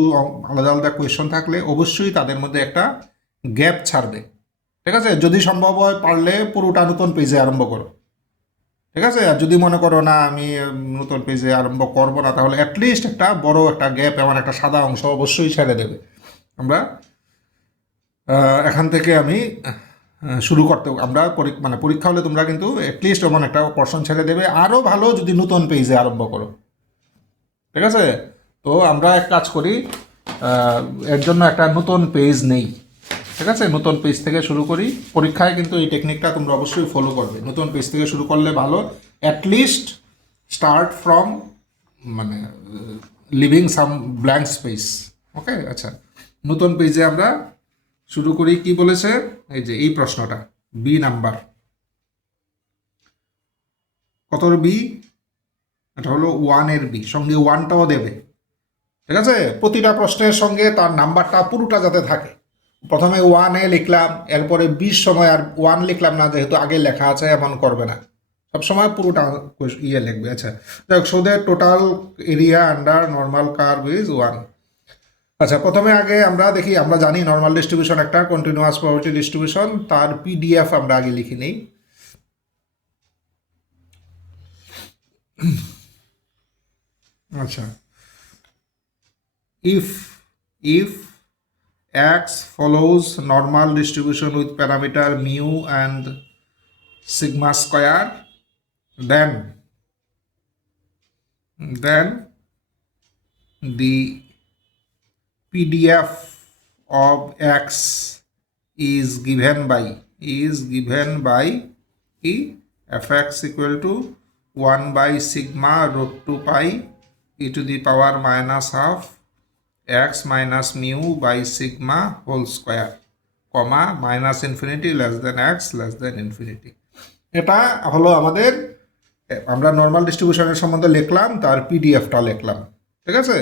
আলাদা আলাদা কোয়েশন থাকলে অবশ্যই তাদের মধ্যে একটা গ্যাপ ছাড়বে, ঠিক আছে? যদি সম্ভব হয় পারলে পুরোটা নতুন পেজে আরম্ভ করো, ঠিক আছে? আর যদি মনে করো না আমি নতুন পেজে আরম্ভ করবো না, তাহলে অ্যাটলিস্ট একটা বড় একটা গ্যাপ, এমন একটা সাদা অংশ অবশ্যই ছেড়ে দেবে। আমরা এখান থেকে আমি শুরু করতে, আমরা মানে পরীক্ষা হলে তোমরা কিন্তু অ্যাটলিস্ট এমন একটা পোর্শন ছেড়ে দেবে। আরও ভালো যদি নতুন পেজে আরম্ভ করো, ঠিক আছে? তো আমরা এক কাজ করি, এর জন্য একটা নতুন পেজ নেই, ঠিক আছে? নতুন পেজ থেকে শুরু করি। পরীক্ষায় কিন্তু এই টেকনিকটা তোমরা অবশ্যই ফলো করবে। নতুন পেজ থেকে শুরু করলে ভালো, অ্যাটলিস্ট স্টার্ট ফ্রম মানে লিভিং সাম ব্ল্যাঙ্ক স্পেস। ওকে, আচ্ছা, নতুন পেজে আমরা শুরু করি। কি বলেছে? এই যে এই প্রশ্নটা, বি নাম্বার, কতর বি? এটা হলো 1-এর বি, সঙ্গে 1টাও দেবে, ঠিক আছে? প্রতিটা প্রশ্নের সঙ্গে তার নাম্বারটা পুরোটা যাতে থাকে। প্রথমে 1-এ লিখলাম, এরপরে 20 সময় আর 1 লিখলাম না, যেহেতু আগে লেখা আছে, এমন করবে না, সবসময় পুরোটা লিখবে। আচ্ছা, দেখ, so that total area under normal curve is 1। আচ্ছা, প্রথমে আগে আমরা দেখি, আমরা জানি নর্মাল ডিস্ট্রিবিউশন একটা কন্টিনিউয়াস প্রবাবিলিটি ডিস্ট্রিবিউশন, তার পিডিএফ আমরা আগে লিখে নিই। আচ্ছা, if x follows normal distribution with parameter mu and sigma square, then the PDF of x is given by fx equal to 1 by sigma root 2 pi e to the power minus half x minus mu by sigma whole square, comma minus infinity less than x less than infinity। এটা হলো আমাদের, আমরা normal ডিস্ট্রিবিউশনের সম্বন্ধে লিখলাম, তার পিডিএফটা লিখলাম, ঠিক আছে?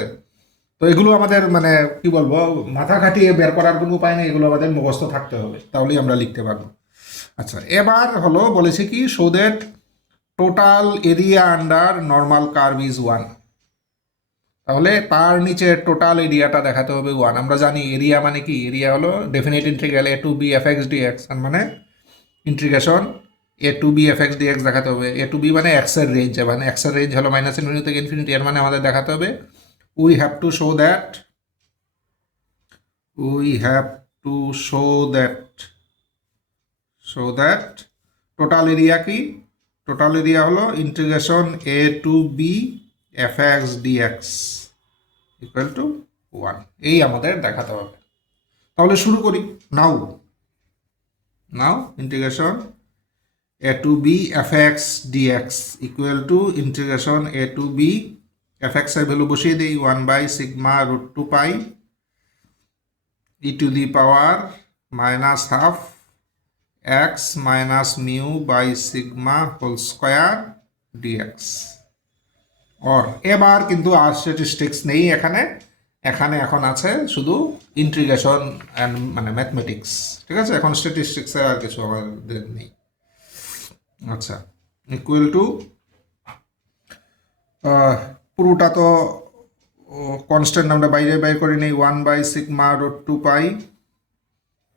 তো এগুলো আমাদের মানে কি বলবো, মাথা খাটিয়ে বের করার কোনো উপায় নেই, এগুলো আমাদের মুখস্থ থাকতে হবে, তাহলেই আমরা লিখতে পারবো। আচ্ছা, এবার হলো বলেছি কি, show that total area under normal curve is 1। তাহলে তার নিচে টোটাল এরিয়াটা দেখাতে হবে 1। আমরা জানি এরিয়া মানে কি, এরিয়া হলো definite integral a to b f x dx, মানে integration a to b f x dx দেখাতে হবে। এ টু বি মানে এক্সের রেঞ্জ, মানে এক্সের রেঞ্জ হলো মাইনাস ইনফিনিটি থেকে ইনফিনিটি, এর মানে আমাদের দেখাতে হবে we have to show that total area কি, টোটাল এরিয়া হলো integration a to b f x dx equal to 1, এই আমাদের দেখাতে হবে। তাহলে শুরু করি। Now integration a to b f x dx equal to integration a to b f x এর ভ্যালু বসিয়ে দিই 1 by sigma root 2 pi e to the power minus half x minus mu by sigma whole square dx. Or এবার কিন্তু আর statistics নেই এখানে, এখন আছে শুধু ইন্টিগ্রেশন অ্যান্ড মানে ম্যাথমেটিক্স, ঠিক আছে? এখন স্ট্যাটিস্টিক্সের আর কিছু আমাদের নেই। আচ্ছা, ইকুয়াল টু পুরোটা তো কনস্ট্যান্ট আমরা বাইরে বাইর করে নিই, 1 by sigma root 2 pi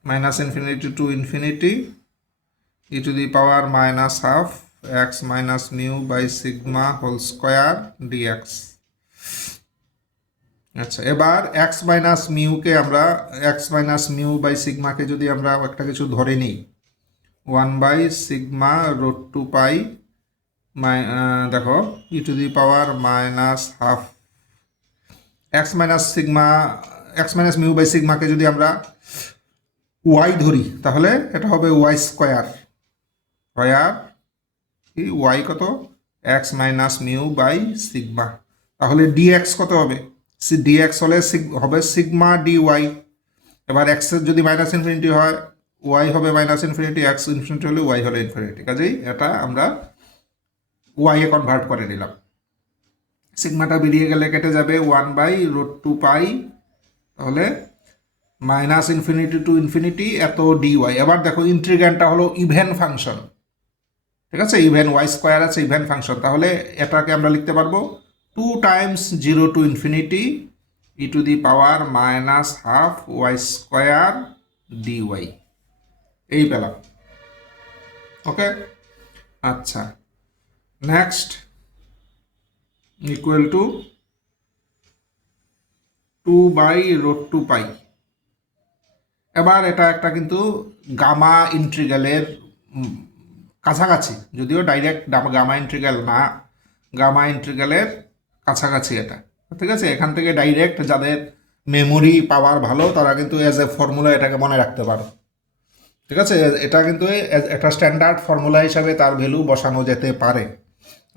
minus infinity to infinity e to the power minus half x minus mu by sigma whole square dx. আচ্ছা, এবার এক্স মাইনাস মিউকে আমরা, এক্স মাইনাস মিউ বাই সিগমাকে যদি আমরা একটা কিছু ধরে নিই, 1 বাই সিগমা রুট 2 পাই দেখো e to the power minus half x minus mu by সিগমাকে যদি আমরা ওয়াই ধরি, তাহলে এটা হবে ওয়াই স্কোয়ার, ওয়াই কত, x minus mu by sigma. তাহলে ডিএক্স কত হবে, ডিএক্স হলে হবে সিগমা ডি ওয়াই। এবার এক্সের যদি মাইনাস ইনফিনিটি হয়, ওয়াই হবে মাইনাস ইনফিনিটি, এক্স ইনফিনিটি হলে ওয়াই হলে ইনফিনিটি। কাজেই এটা আমরা ওয়াই এ কনভার্ট করে নিলাম। সিগমাটা বেরিয়ে গেলে কেটে যাবে 1/√2 পাই, তাহলে মাইনাস ইনফিনিটি টু ইনফিনিটি এত ডিওয়াই। এবার দেখো ইন্টিগ্র্যান্ডটা হলো ইভেন ফাংশন, ঠিক আছে, ইভেন ওয়াই স্কোয়ার আছে, ইভেন ফাংশন, তাহলে এটাকে আমরা লিখতে পারবো 2 × 0 to ∞ e⁻½ y² dy, এই পেলাম। ওকে, আচ্ছা, নেক্সট ইকুয়াল টু 2/√2 পাই। এবার এটা একটা কিন্তু গামা ইন্টিগ্রালের কাছাকাছি, যদিও ডাইরেক্ট গামা ইন্টিগ্রাল না, গামা ইন্টিগ্রালের কাছাকাছি এটা, ঠিক আছে। এখান থেকে ডাইরেক্ট যাদের মেমোরি পাওয়ার ভালো তারা কিন্তু অ্যাজ এ ফর্মুলা এটাকে মনে রাখতে পারো, ঠিক আছে। এটা কিন্তু একটা স্ট্যান্ডার্ড ফর্মুলা হিসাবে তার ভ্যালু বসানো যেতে পারে।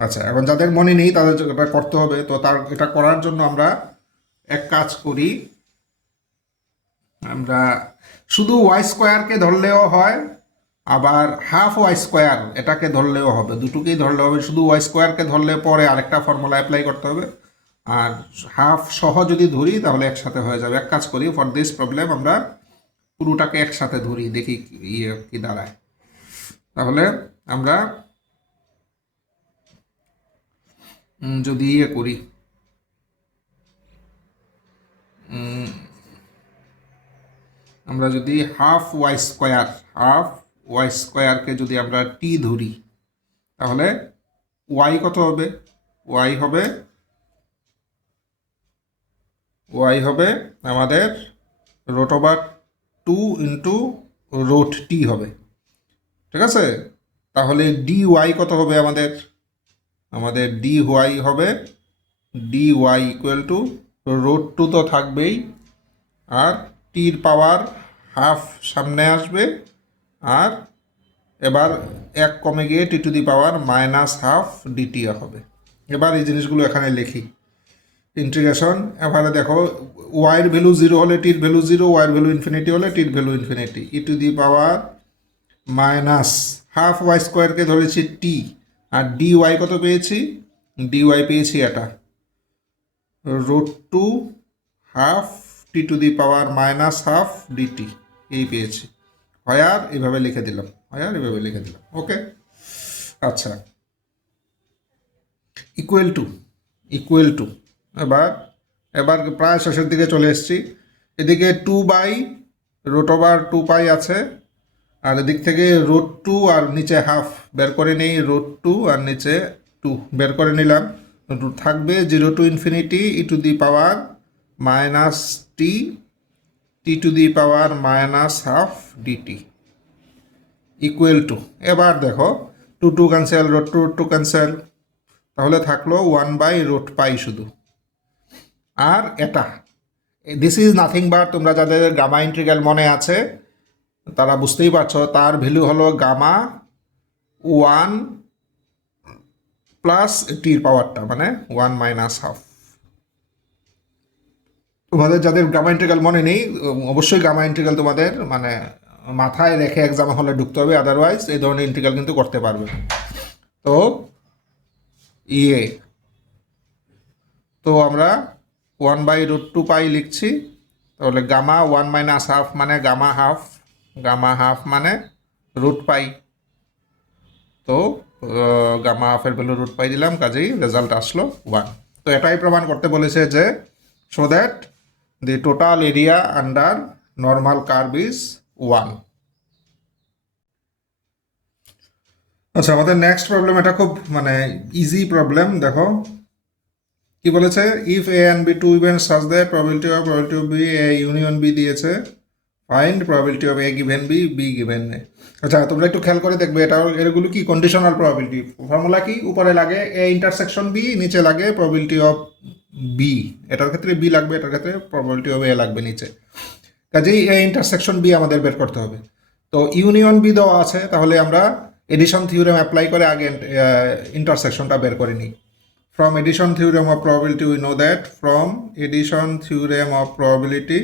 আচ্ছা, এখন যাদের মনে নেই তাদের এটা করতে হবে, তো তার এটা করার জন্য আমরা এক কাজ করি, আমরা শুধু ওয়াই স্কোয়ারকে ধরলেও হয়, আবার হাফ ওয়াই স্কোয়ার এটাকে ধরলেও হবে, দুটোকেই ধরলে হবে। শুধু ওয়াই স্কোয়ারকে ধরলে পরে আরেকটা ফর্মুলা অ্যাপ্লাই করতে হবে, আর হাফ সহ যদি ধরি তাহলে একসাথে হয়ে যাবে। এক কাজ করি, ফর দিস প্রবলেম আমরা পুরোটাকে একসাথে ধরি, দেখি কি দাঁড়ায়। তাহলে আমরা যদি করি, আমরা যদি হাফ ওয়াই স্কোয়ারকে যদি আমরা টি ধরি, তাহলে ওয়াই কত হবে? ওয়াই হবে আমাদের √2 × √t হবে, ঠিক আছে। তাহলে ডি ওয়াই কত হবে? আমাদের ডি ওয়াই হবে dy √2 তো থাকবেই, আর টির পাওয়ার হাফ সামনে আসবে, আর এবার 1 কমে গিয়ে t⁻⁻½ dt হবে। এবার এই জিনিসগুলো এখানে লিখি, ইন্টিগ্রেশন। এবারে দেখো ওয়াইয়ের ভ্যালু 0 হলে টির ভ্যালু 0, ওয়াইয়ের ভ্যালু ইনফিনিটি হলে টির ভ্যালু ইনফিনিটি, e⁻½ ওয়াই স্কোয়ারকে ধরেছি টি, আর ডি ওয়াই কত পেয়েছি? ডি ওয়াই পেয়েছি এটা √2 হাফ t⁻⁻½ dt, এই পেয়েছি। আর এভাবে লিখে দিলাম, ওকে। আচ্ছা, ইকুয়াল টু এবার প্রায় শেষের দিকে চলে এসেছি। এদিকে 2/√2 আছে, আর এদিক থেকে √2 আর নিচে হাফ বের করে নেই, √2 আর নিচে 2 বের করে নিলাম। থাকবে 0 to ∞ e⁻⁻t⁻⁻½ dt equal to, এবার দেখো 2 ক্যান্সেল, √2 ক্যান্সেল, তাহলে থাকলো 1/√পাই শুধু। আর এটা দিস ইজ নাথিং বাট, তোমরা যাদের গামা ইন্টিগ্রাল মনে আছে তারা বুঝতেই পারছো, তার ভ্যালু হলো গামা 1 প্লাস টির পাওয়ারটা, মানে 1 - ½ তোমাদের যাদের গামা ইন্টিগ্রাল মনে নেই, অবশ্যই গামা ইন্টিগ্রাল তোমাদের মানে মাথায় রেখে এক্সাম হলে ঢুকতে হবে, আদারওয়াইজ এই ধরনের ইন্টিগ্রাল কিন্তু করতে পারবে। তো তো আমরা 1/√2 পাই লিখছি, তাহলে গামা 1 - ½ মানে গামা হাফ মানে √পাই। তো গামা হাফের ভ্যালু √পাই দিলাম, কাজেই রেজাল্ট আসলো 1। তো এটাই প্রমাণ করতে বলেছে যে so that the total area under normal curve is 1। আচ্ছা, আমাদের নেক্সট প্রবলেম, এটা খুব মানে ইজি প্রবলেম। দেখো কি বলেছে, if A and B two events such that probability of B A union B দিয়েছে, find probability of A given B, B given A. আচ্ছা, তোমরা একটু খেয়াল করে দেখবে, এগুলো কি কন্ডিশনাল প্রবাবিলিটি। ফর্মুলা কি, উপরে লাগে এ ইন্টারসেকশন বি, নিচে লাগে প্রবাবিলিটি অফ বি। এটার ক্ষেত্রে বি লাগবে, এটার ক্ষেত্রে প্রবাবিলিটি অফ এ লাগবে নিচে। কাজেই এ ইন্টারসেকশন বি আমাদের বের করতে হবে। তো ইউনিয়ন বি দেওয়া আছে, তাহলে আমরা এডিশন থিওরেম অ্যাপ্লাই করে আগে ইন্টারসেকশনটা বের করে নিই। From addition theorem of probability we know that addition theorem of probability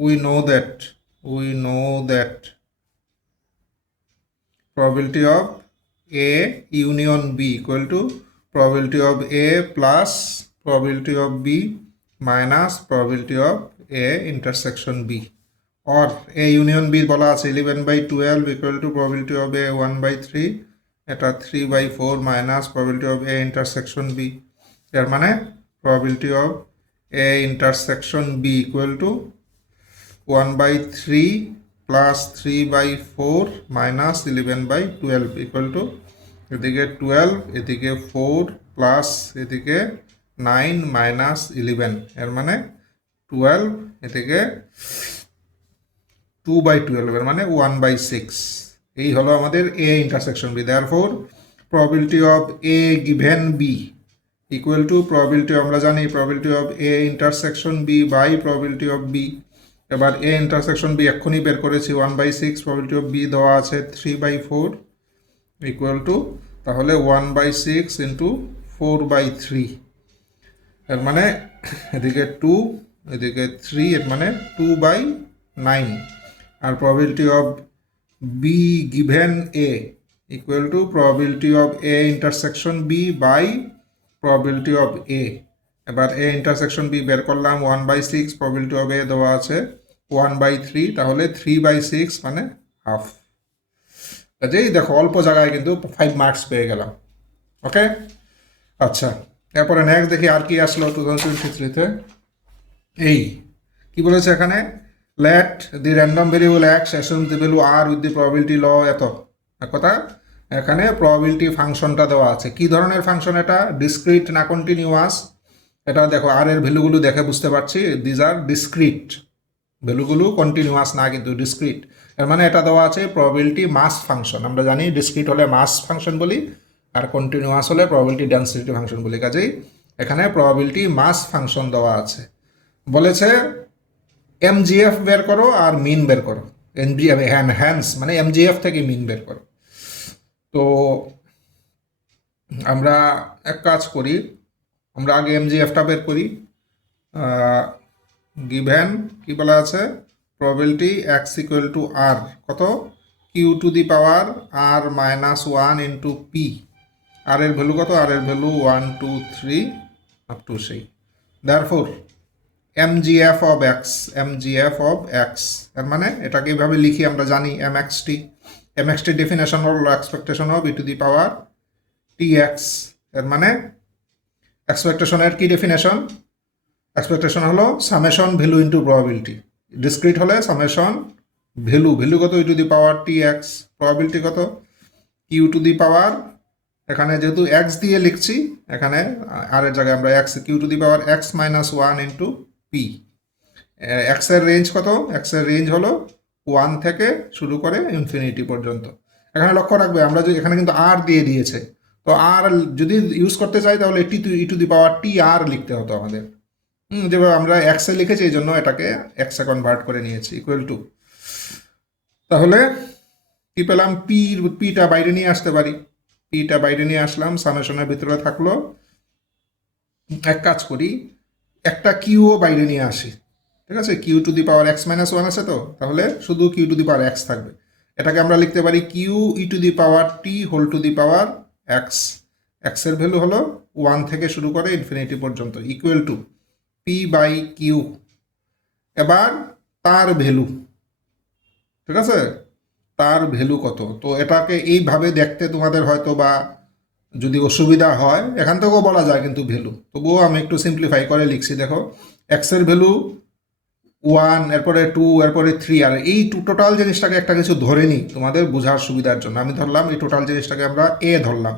we know that probability of A union B equal to probability of A plus probability of B minus probability of A intersection B, or A union B বলা আছে 11/12 equal to probability of A 1/3, এটা 3/4 minus probability of A intersection B, এর মানে probability of A intersection B equal to 1/3 plus 3/4 minus 11/12 equal to এদিকে 12 এদিকে 4 plus এদিকে 9 minus 11, এর মানে 12 এদিকে 2/12 এর মানে 1/6। এই হলো আমাদের A intersection B। Therefore probability of A given B equal to probability, আমরা জানি probability of A intersection B by probability of B। এবার A ইন্টারসেকশন B এক্ষুনি বের করেছি 1/6, প্রবাবিলিটি অফ B দেওয়া আছে 3/4 ইকুয়াল টু তাহলে 1/6 ইন্টু 4/3, এর মানে এদিকে 2 এদিকে 3, এর মানে 2/9। আর probability of B given A equal to probability of A intersection B by probability of A। এবার A ইন্টারসেকশন B বের করলাম 1/6, প্রবাবিলিটি অফ A দেওয়া আছে 1/3, তাহলে 3/6 মানে হাফ। কাজেই দেখো অল্প জায়গায় কিন্তু 5 মার্কস পেয়ে গেলাম। ওকে, আচ্ছা এরপরে নেক্সট দেখি আর কি আসলো 2023-তে। এই কি বলেছে এখানে, let the random variable x assume the value r with the probability law, এত কথা। এখানে প্রবাবিলিটি ফাংশনটা দেওয়া আছে, কি ধরনের ফাংশন এটা, ডিসক্রিট না কন্টিনিউয়াস। এটা দেখো আর এর ভ্যালুগুলো দেখে বুঝতে পারছি দিজ আর ডিসক্রিট, ভ্যালুগুলো কন্টিনিউয়াস না কিন্তু ডিসক্রিট। এর মানে এটা দেওয়া আছে প্রবাবিলিটি মাস ফাংশন। আমরা জানি ডিসক্রিট হলে মাস ফাংশন বলি, আর কন্টিনিউয়াস হলে প্রবাবিলিটি ডেন্সিটি ফাংশন বলি। কাজেই এখানে প্রবাবিলিটি মাস ফাংশন দেওয়া আছে। বলেছে এমজিএফ বের করো আর মিন বের করো, হ্যান্স মানে এমজিএফ থেকে মিন বের করো। তো আমরা এক কাজ করি, আমরা আগে এমজিএফটা বের করি। গিভেন কি বলা আছে, probability x equal to r কত, q to the power r minus 1 into p. R এর ভ্যালু কত, আর এর ভ্যালু 1 2 3 আপ টু সেই। Therefore MGF of x, MGF of x এর মানে এটাকে এইভাবে লিখি, আমরা জানি এমএক্সটি। এমএক্সটি ডেফিনেশন হলো expectation of e to the power t x. এর মানে এক্সপেকটেশনের কি ডেফিনেশন, এক্সপেকটেশন হলো summation value into probability. Discrete হলে সামেশন ভ্যালু, ভ্যালু কত e to the power t x, probability কত কিউ টু দি পাওয়ার, এখানে যেহেতু এক্স দিয়ে লিখছি এখানে আর এর জায়গায় আমরা x, q to the power x minus 1 into p. এক্সের রেঞ্জ কত, এক্সের রেঞ্জ হলো 1 থেকে শুরু করে ইনফিনিটি পর্যন্ত। এখানে লক্ষ্য রাখবে আমরা যদি এখানে কিন্তু আর দিয়ে দিয়েছে, তো আর যদি ইউজ করতে চাই তাহলে ই টু দি পাওয়ার টি আর লিখতে হতো আমাদের। যেভাবে আমরা এক্সে লিখেছি এই জন্য এটাকে এক্সে কনভার্ট করে নিয়েছি ইকুয়াল টু। তাহলে কি পেলাম, পিটা বাইরে নিয়ে আসতে পারি, পিটা বাইরে নিয়ে আসলাম, সামেশনের ভিতরে থাকলো। এক কাজ করি, একটা কিউও বাইরে নিয়ে আসি, ঠিক আছে, q to the power x minus 1 আছে, তো তাহলে শুধু q to the power x থাকবে। এটাকে আমরা লিখতে পারি q e to the power t whole to the power x. এক্সের ভ্যালু হলো 1 থেকে শুরু করে ইনফিনিটি পর্যন্ত equal to p by q. এবার তার ভ্যালু, ঠিক আছে, তার ভ্যালু কত। তো এটাকে এইভাবে দেখতে তোমাদের হয়তো বা যদি অসুবিধা হয় এখান থেকেও বলা যায় কিন্তু ভ্যালু, তবুও আমি একটু সিম্পলিফাই করে লিখছি। দেখো এক্সের ভ্যালু 1, এরপরে 2, এরপরে 3, আর এই টোটাল জিনিসটাকে একটা কিছু ধরে নিই তোমাদের বোঝার সুবিধার জন্য। আমি ধরলাম এই টোটাল জিনিসটাকে আমরা এ ধরলাম,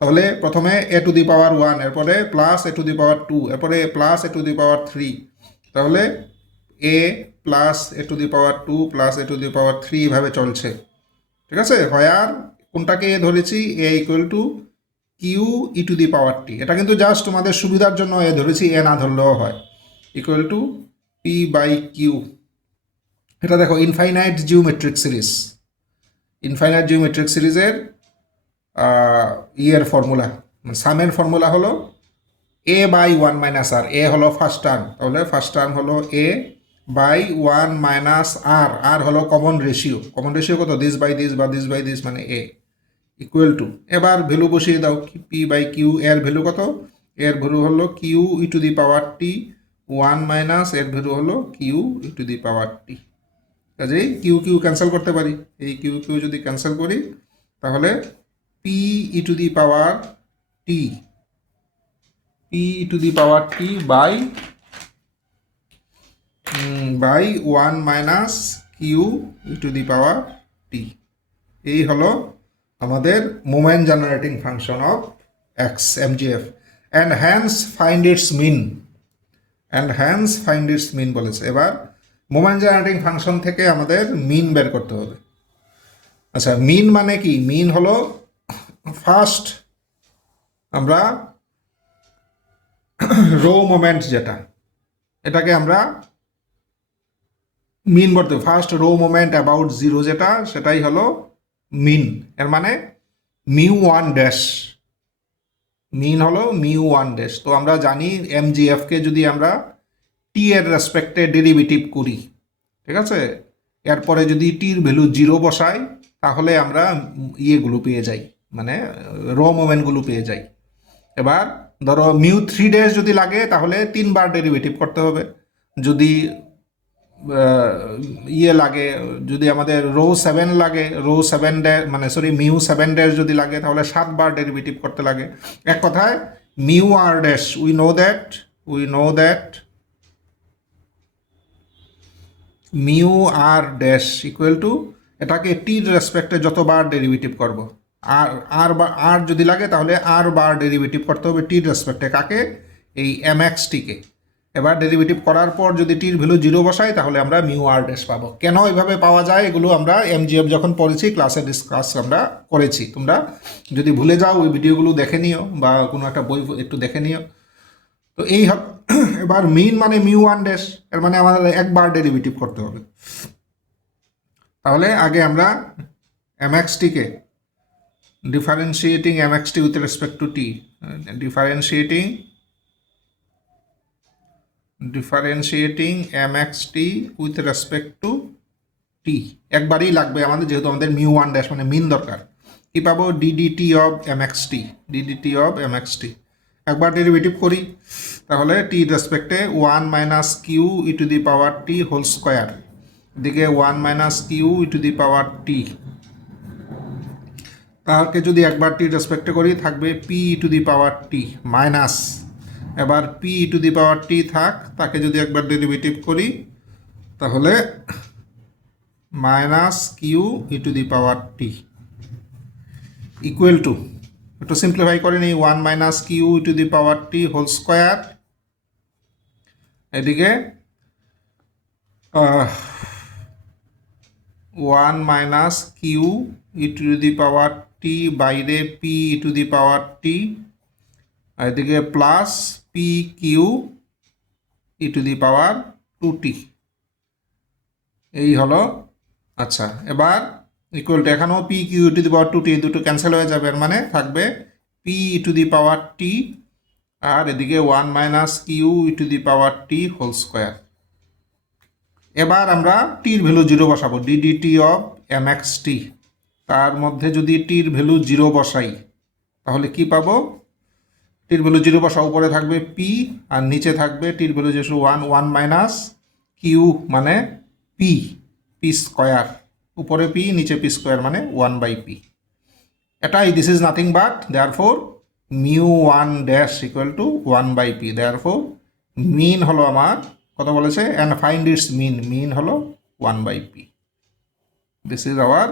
তাহলে প্রথমে এ টু দি পাওয়ার 1, এরপরে plus a to the power 2, এরপরে plus a to the power 3, তাহলে a plus a to the power 2 plus a to the power 3 এভাবে চলছে, ঠিক আছে। হয় আর কোনটাকে এ ধরেছি, a equal to q e to the power t. এটা কিন্তু জাস্ট তোমাদের সুবিধার জন্য এ ধরেছি, এ না ধরলেও হয়, equal to p by q. এটা দেখো infinite geometric series, infinite geometric সিরিজের ইয়ের ফর্মুলা, সামের ফর্মুলা হলো a by 1 minus r. A হলো ফার্স্ট টার্ম, তাহলে ফার্স্ট টার্ম হলো a, by 1 minus r, r হলো কমন রেশিও কত, দিস বাই দিস বা দিস বাই দিস মানে এ, ইকুয়াল টু, এবার ভ্যালু বসিয়ে দাও, পি বাই কিউ, এর ভ্যালু কত, এর ভ্যালু হলো q e to the power t 1 minus এর ভ্যালু হলো q e to the power t. কাজেই কিউ কিউ ক্যান্সেল করতে পারি, এই কিউ কিউ যদি ক্যান্সেল করি তাহলে p e to the power t, p e to the power t by 1 minus q e to the power t, এই হলো আমাদের moment generating function of x MGF, and hence find its mean, বলেছে। এবার moment generating function থেকে আমাদের মিন বের করতে হবে। আচ্ছা, মিন মানে কি? মিন হলো ফার্স্ট আমরা রো মোমেন্ট যেটা, এটাকে আমরা মিন বলতে, first row moment about zero যেটা, সেটাই হলো মিন। এর মানে মিউ ওয়ান ড্যাশ, মিন হলো মিউ ওয়ান ড্যাশ। তো আমরা জানি এমজিএফকে যদি আমরা টি এর রেসপেক্টে ডেরিভেটিভ করি, ঠিক আছে, এরপরে যদি টির ভ্যালু জিরো বসাই তাহলে আমরা ইয়েগুলো পেয়ে যাই, মানে রো মোমেন্টগুলো পেয়ে যাই। এবার ধরো মিউ 3 ড্যাশ যদি লাগে তাহলে 3 বার ডেরিভেটিভ করতে হবে, যদি ইয়ে লাগে, যদি আমাদের রো 7 লাগে, রো 7 ড্যাশ মানে সরি মিউ 7 ড্যাশ যদি লাগে তাহলে 7 বার ডেরিভেটিভ করতে লাগে। এক কথায় mu r dash, we know that mu r dash equal to, এটাকে টির রেসপেক্টে যতবার ডেরিভেটিভ করব, আর যদি লাগে তাহলে আর বার ডেরিভেটিভ করতে হবে টির রেসপেক্টে, কাকে? এই এম এক্স টিকে। এবার ডেরিভেটিভ করার পর যদি টির ভ্যালু জিরো বসাই তাহলে আমরা মিউ আর ড্যাশ পাবো। কেন এইভাবে পাওয়া যায় এগুলো আমরা এমজিএফ যখন পড়েছি ক্লাসে ডিসকাস আমরা করেছি, তোমরা যদি ভুলে যাও ওই ভিডিওগুলো দেখে নিও বা কোনো একটা বই একটু দেখে নিও। তো এই এবার মিন মানে মিউ ওয়ান ড্যাশ, এর মানে আমাদের একবার ডেরিভেটিভ করতে হবে। তাহলে আগে আমরা এমএক্সটিকে differentiating MXT with respect to t, differentiating MXT with respect to t, একবারই লাগবে আমাদের, যেহেতু আমাদের মিউ ওয়ান ড্যাশ মানে মিন দরকার। কি পাবো? ডিডিটি অফ এমএক্সটি, একবার ডেরিভেটিভ করি তাহলে টি রেসপেক্টে 1 minus q e to the power t whole square, এদিকে 1 minus q e to the power t, তাকে যদি একবার টি রেসপেক্টে করি থাকবে p e to the power t minus, এবার p e to the power t থাক, তাকে যদি একবার ডেরিভেটিভ করি তাহলে minus q e to the power t equal to, একটু সিম্পলিফাই করে নিই, 1 minus q e to the power t whole square, এদিকে 1 minus q e to the power t বাইরে p e to the power t, এদিকে plus p q e to the power 2t, এই হলো। আচ্ছা, এবার equal to, এখানেও p q e to the power 2t, দুটো cancel হয়ে যাবে, এর মানে থাকবে p e to the power টি আর এদিকে 1 minus q e to the power t whole square. এবার আমরা টির ভ্যালু জিরো বসাবো, d d t of m x t, তার মধ্যে যদি টির ভ্যালু জিরো বসাই তাহলে কি পাবো? টির ভ্যালু জিরো বসা, উপরে থাকবে পি আর নিচে থাকবে টির ভ্যালু যেহেতু 1 মাইনাস কিউ মানে পি স্কোয়ার, উপরে পি নিচে পি স্কোয়ার মানে 1 বাই পি। এটাই, this is nothing but therefore mu one dash equal to 1 by p, therefore mean হলো আমার কত বলেছে, অ্যান্ড ফাইন্ড ইটস মিন হলো 1 by p, this is our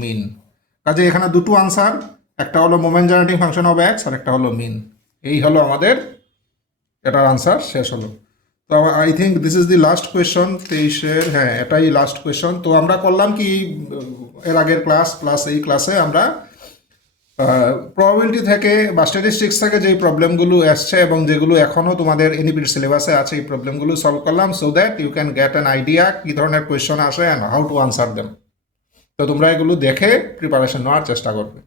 mean. কাজে এখানে দুটো আনসার, একটা হলো moment generating function of x আর একটা হলো মিন, এই হলো আমাদের এটার আনসার, শেষ হলো। তো I think this is the last question 23-এর, হ্যাঁ এটাই লাস্ট কোয়েশন। তো আমরা করলাম কি, এর আগের ক্লাস প্লাস এই ক্লাসে আমরা প্রবাবিলিটি থেকে বা স্ট্যাটিস্টিক্স থেকে যেই প্রবলেমগুলো আসছে এবং যেগুলো এখনও তোমাদের এনইপির সিলেবাসে আছে, এই প্রবলেমগুলো সলভ করলাম so that you can get an idea কী ধরনের কোয়েশন আসে and how to answer them. তো তোমরা এগুলো দেখে প্রিপারেশন নেওয়ার চেষ্টা করবে।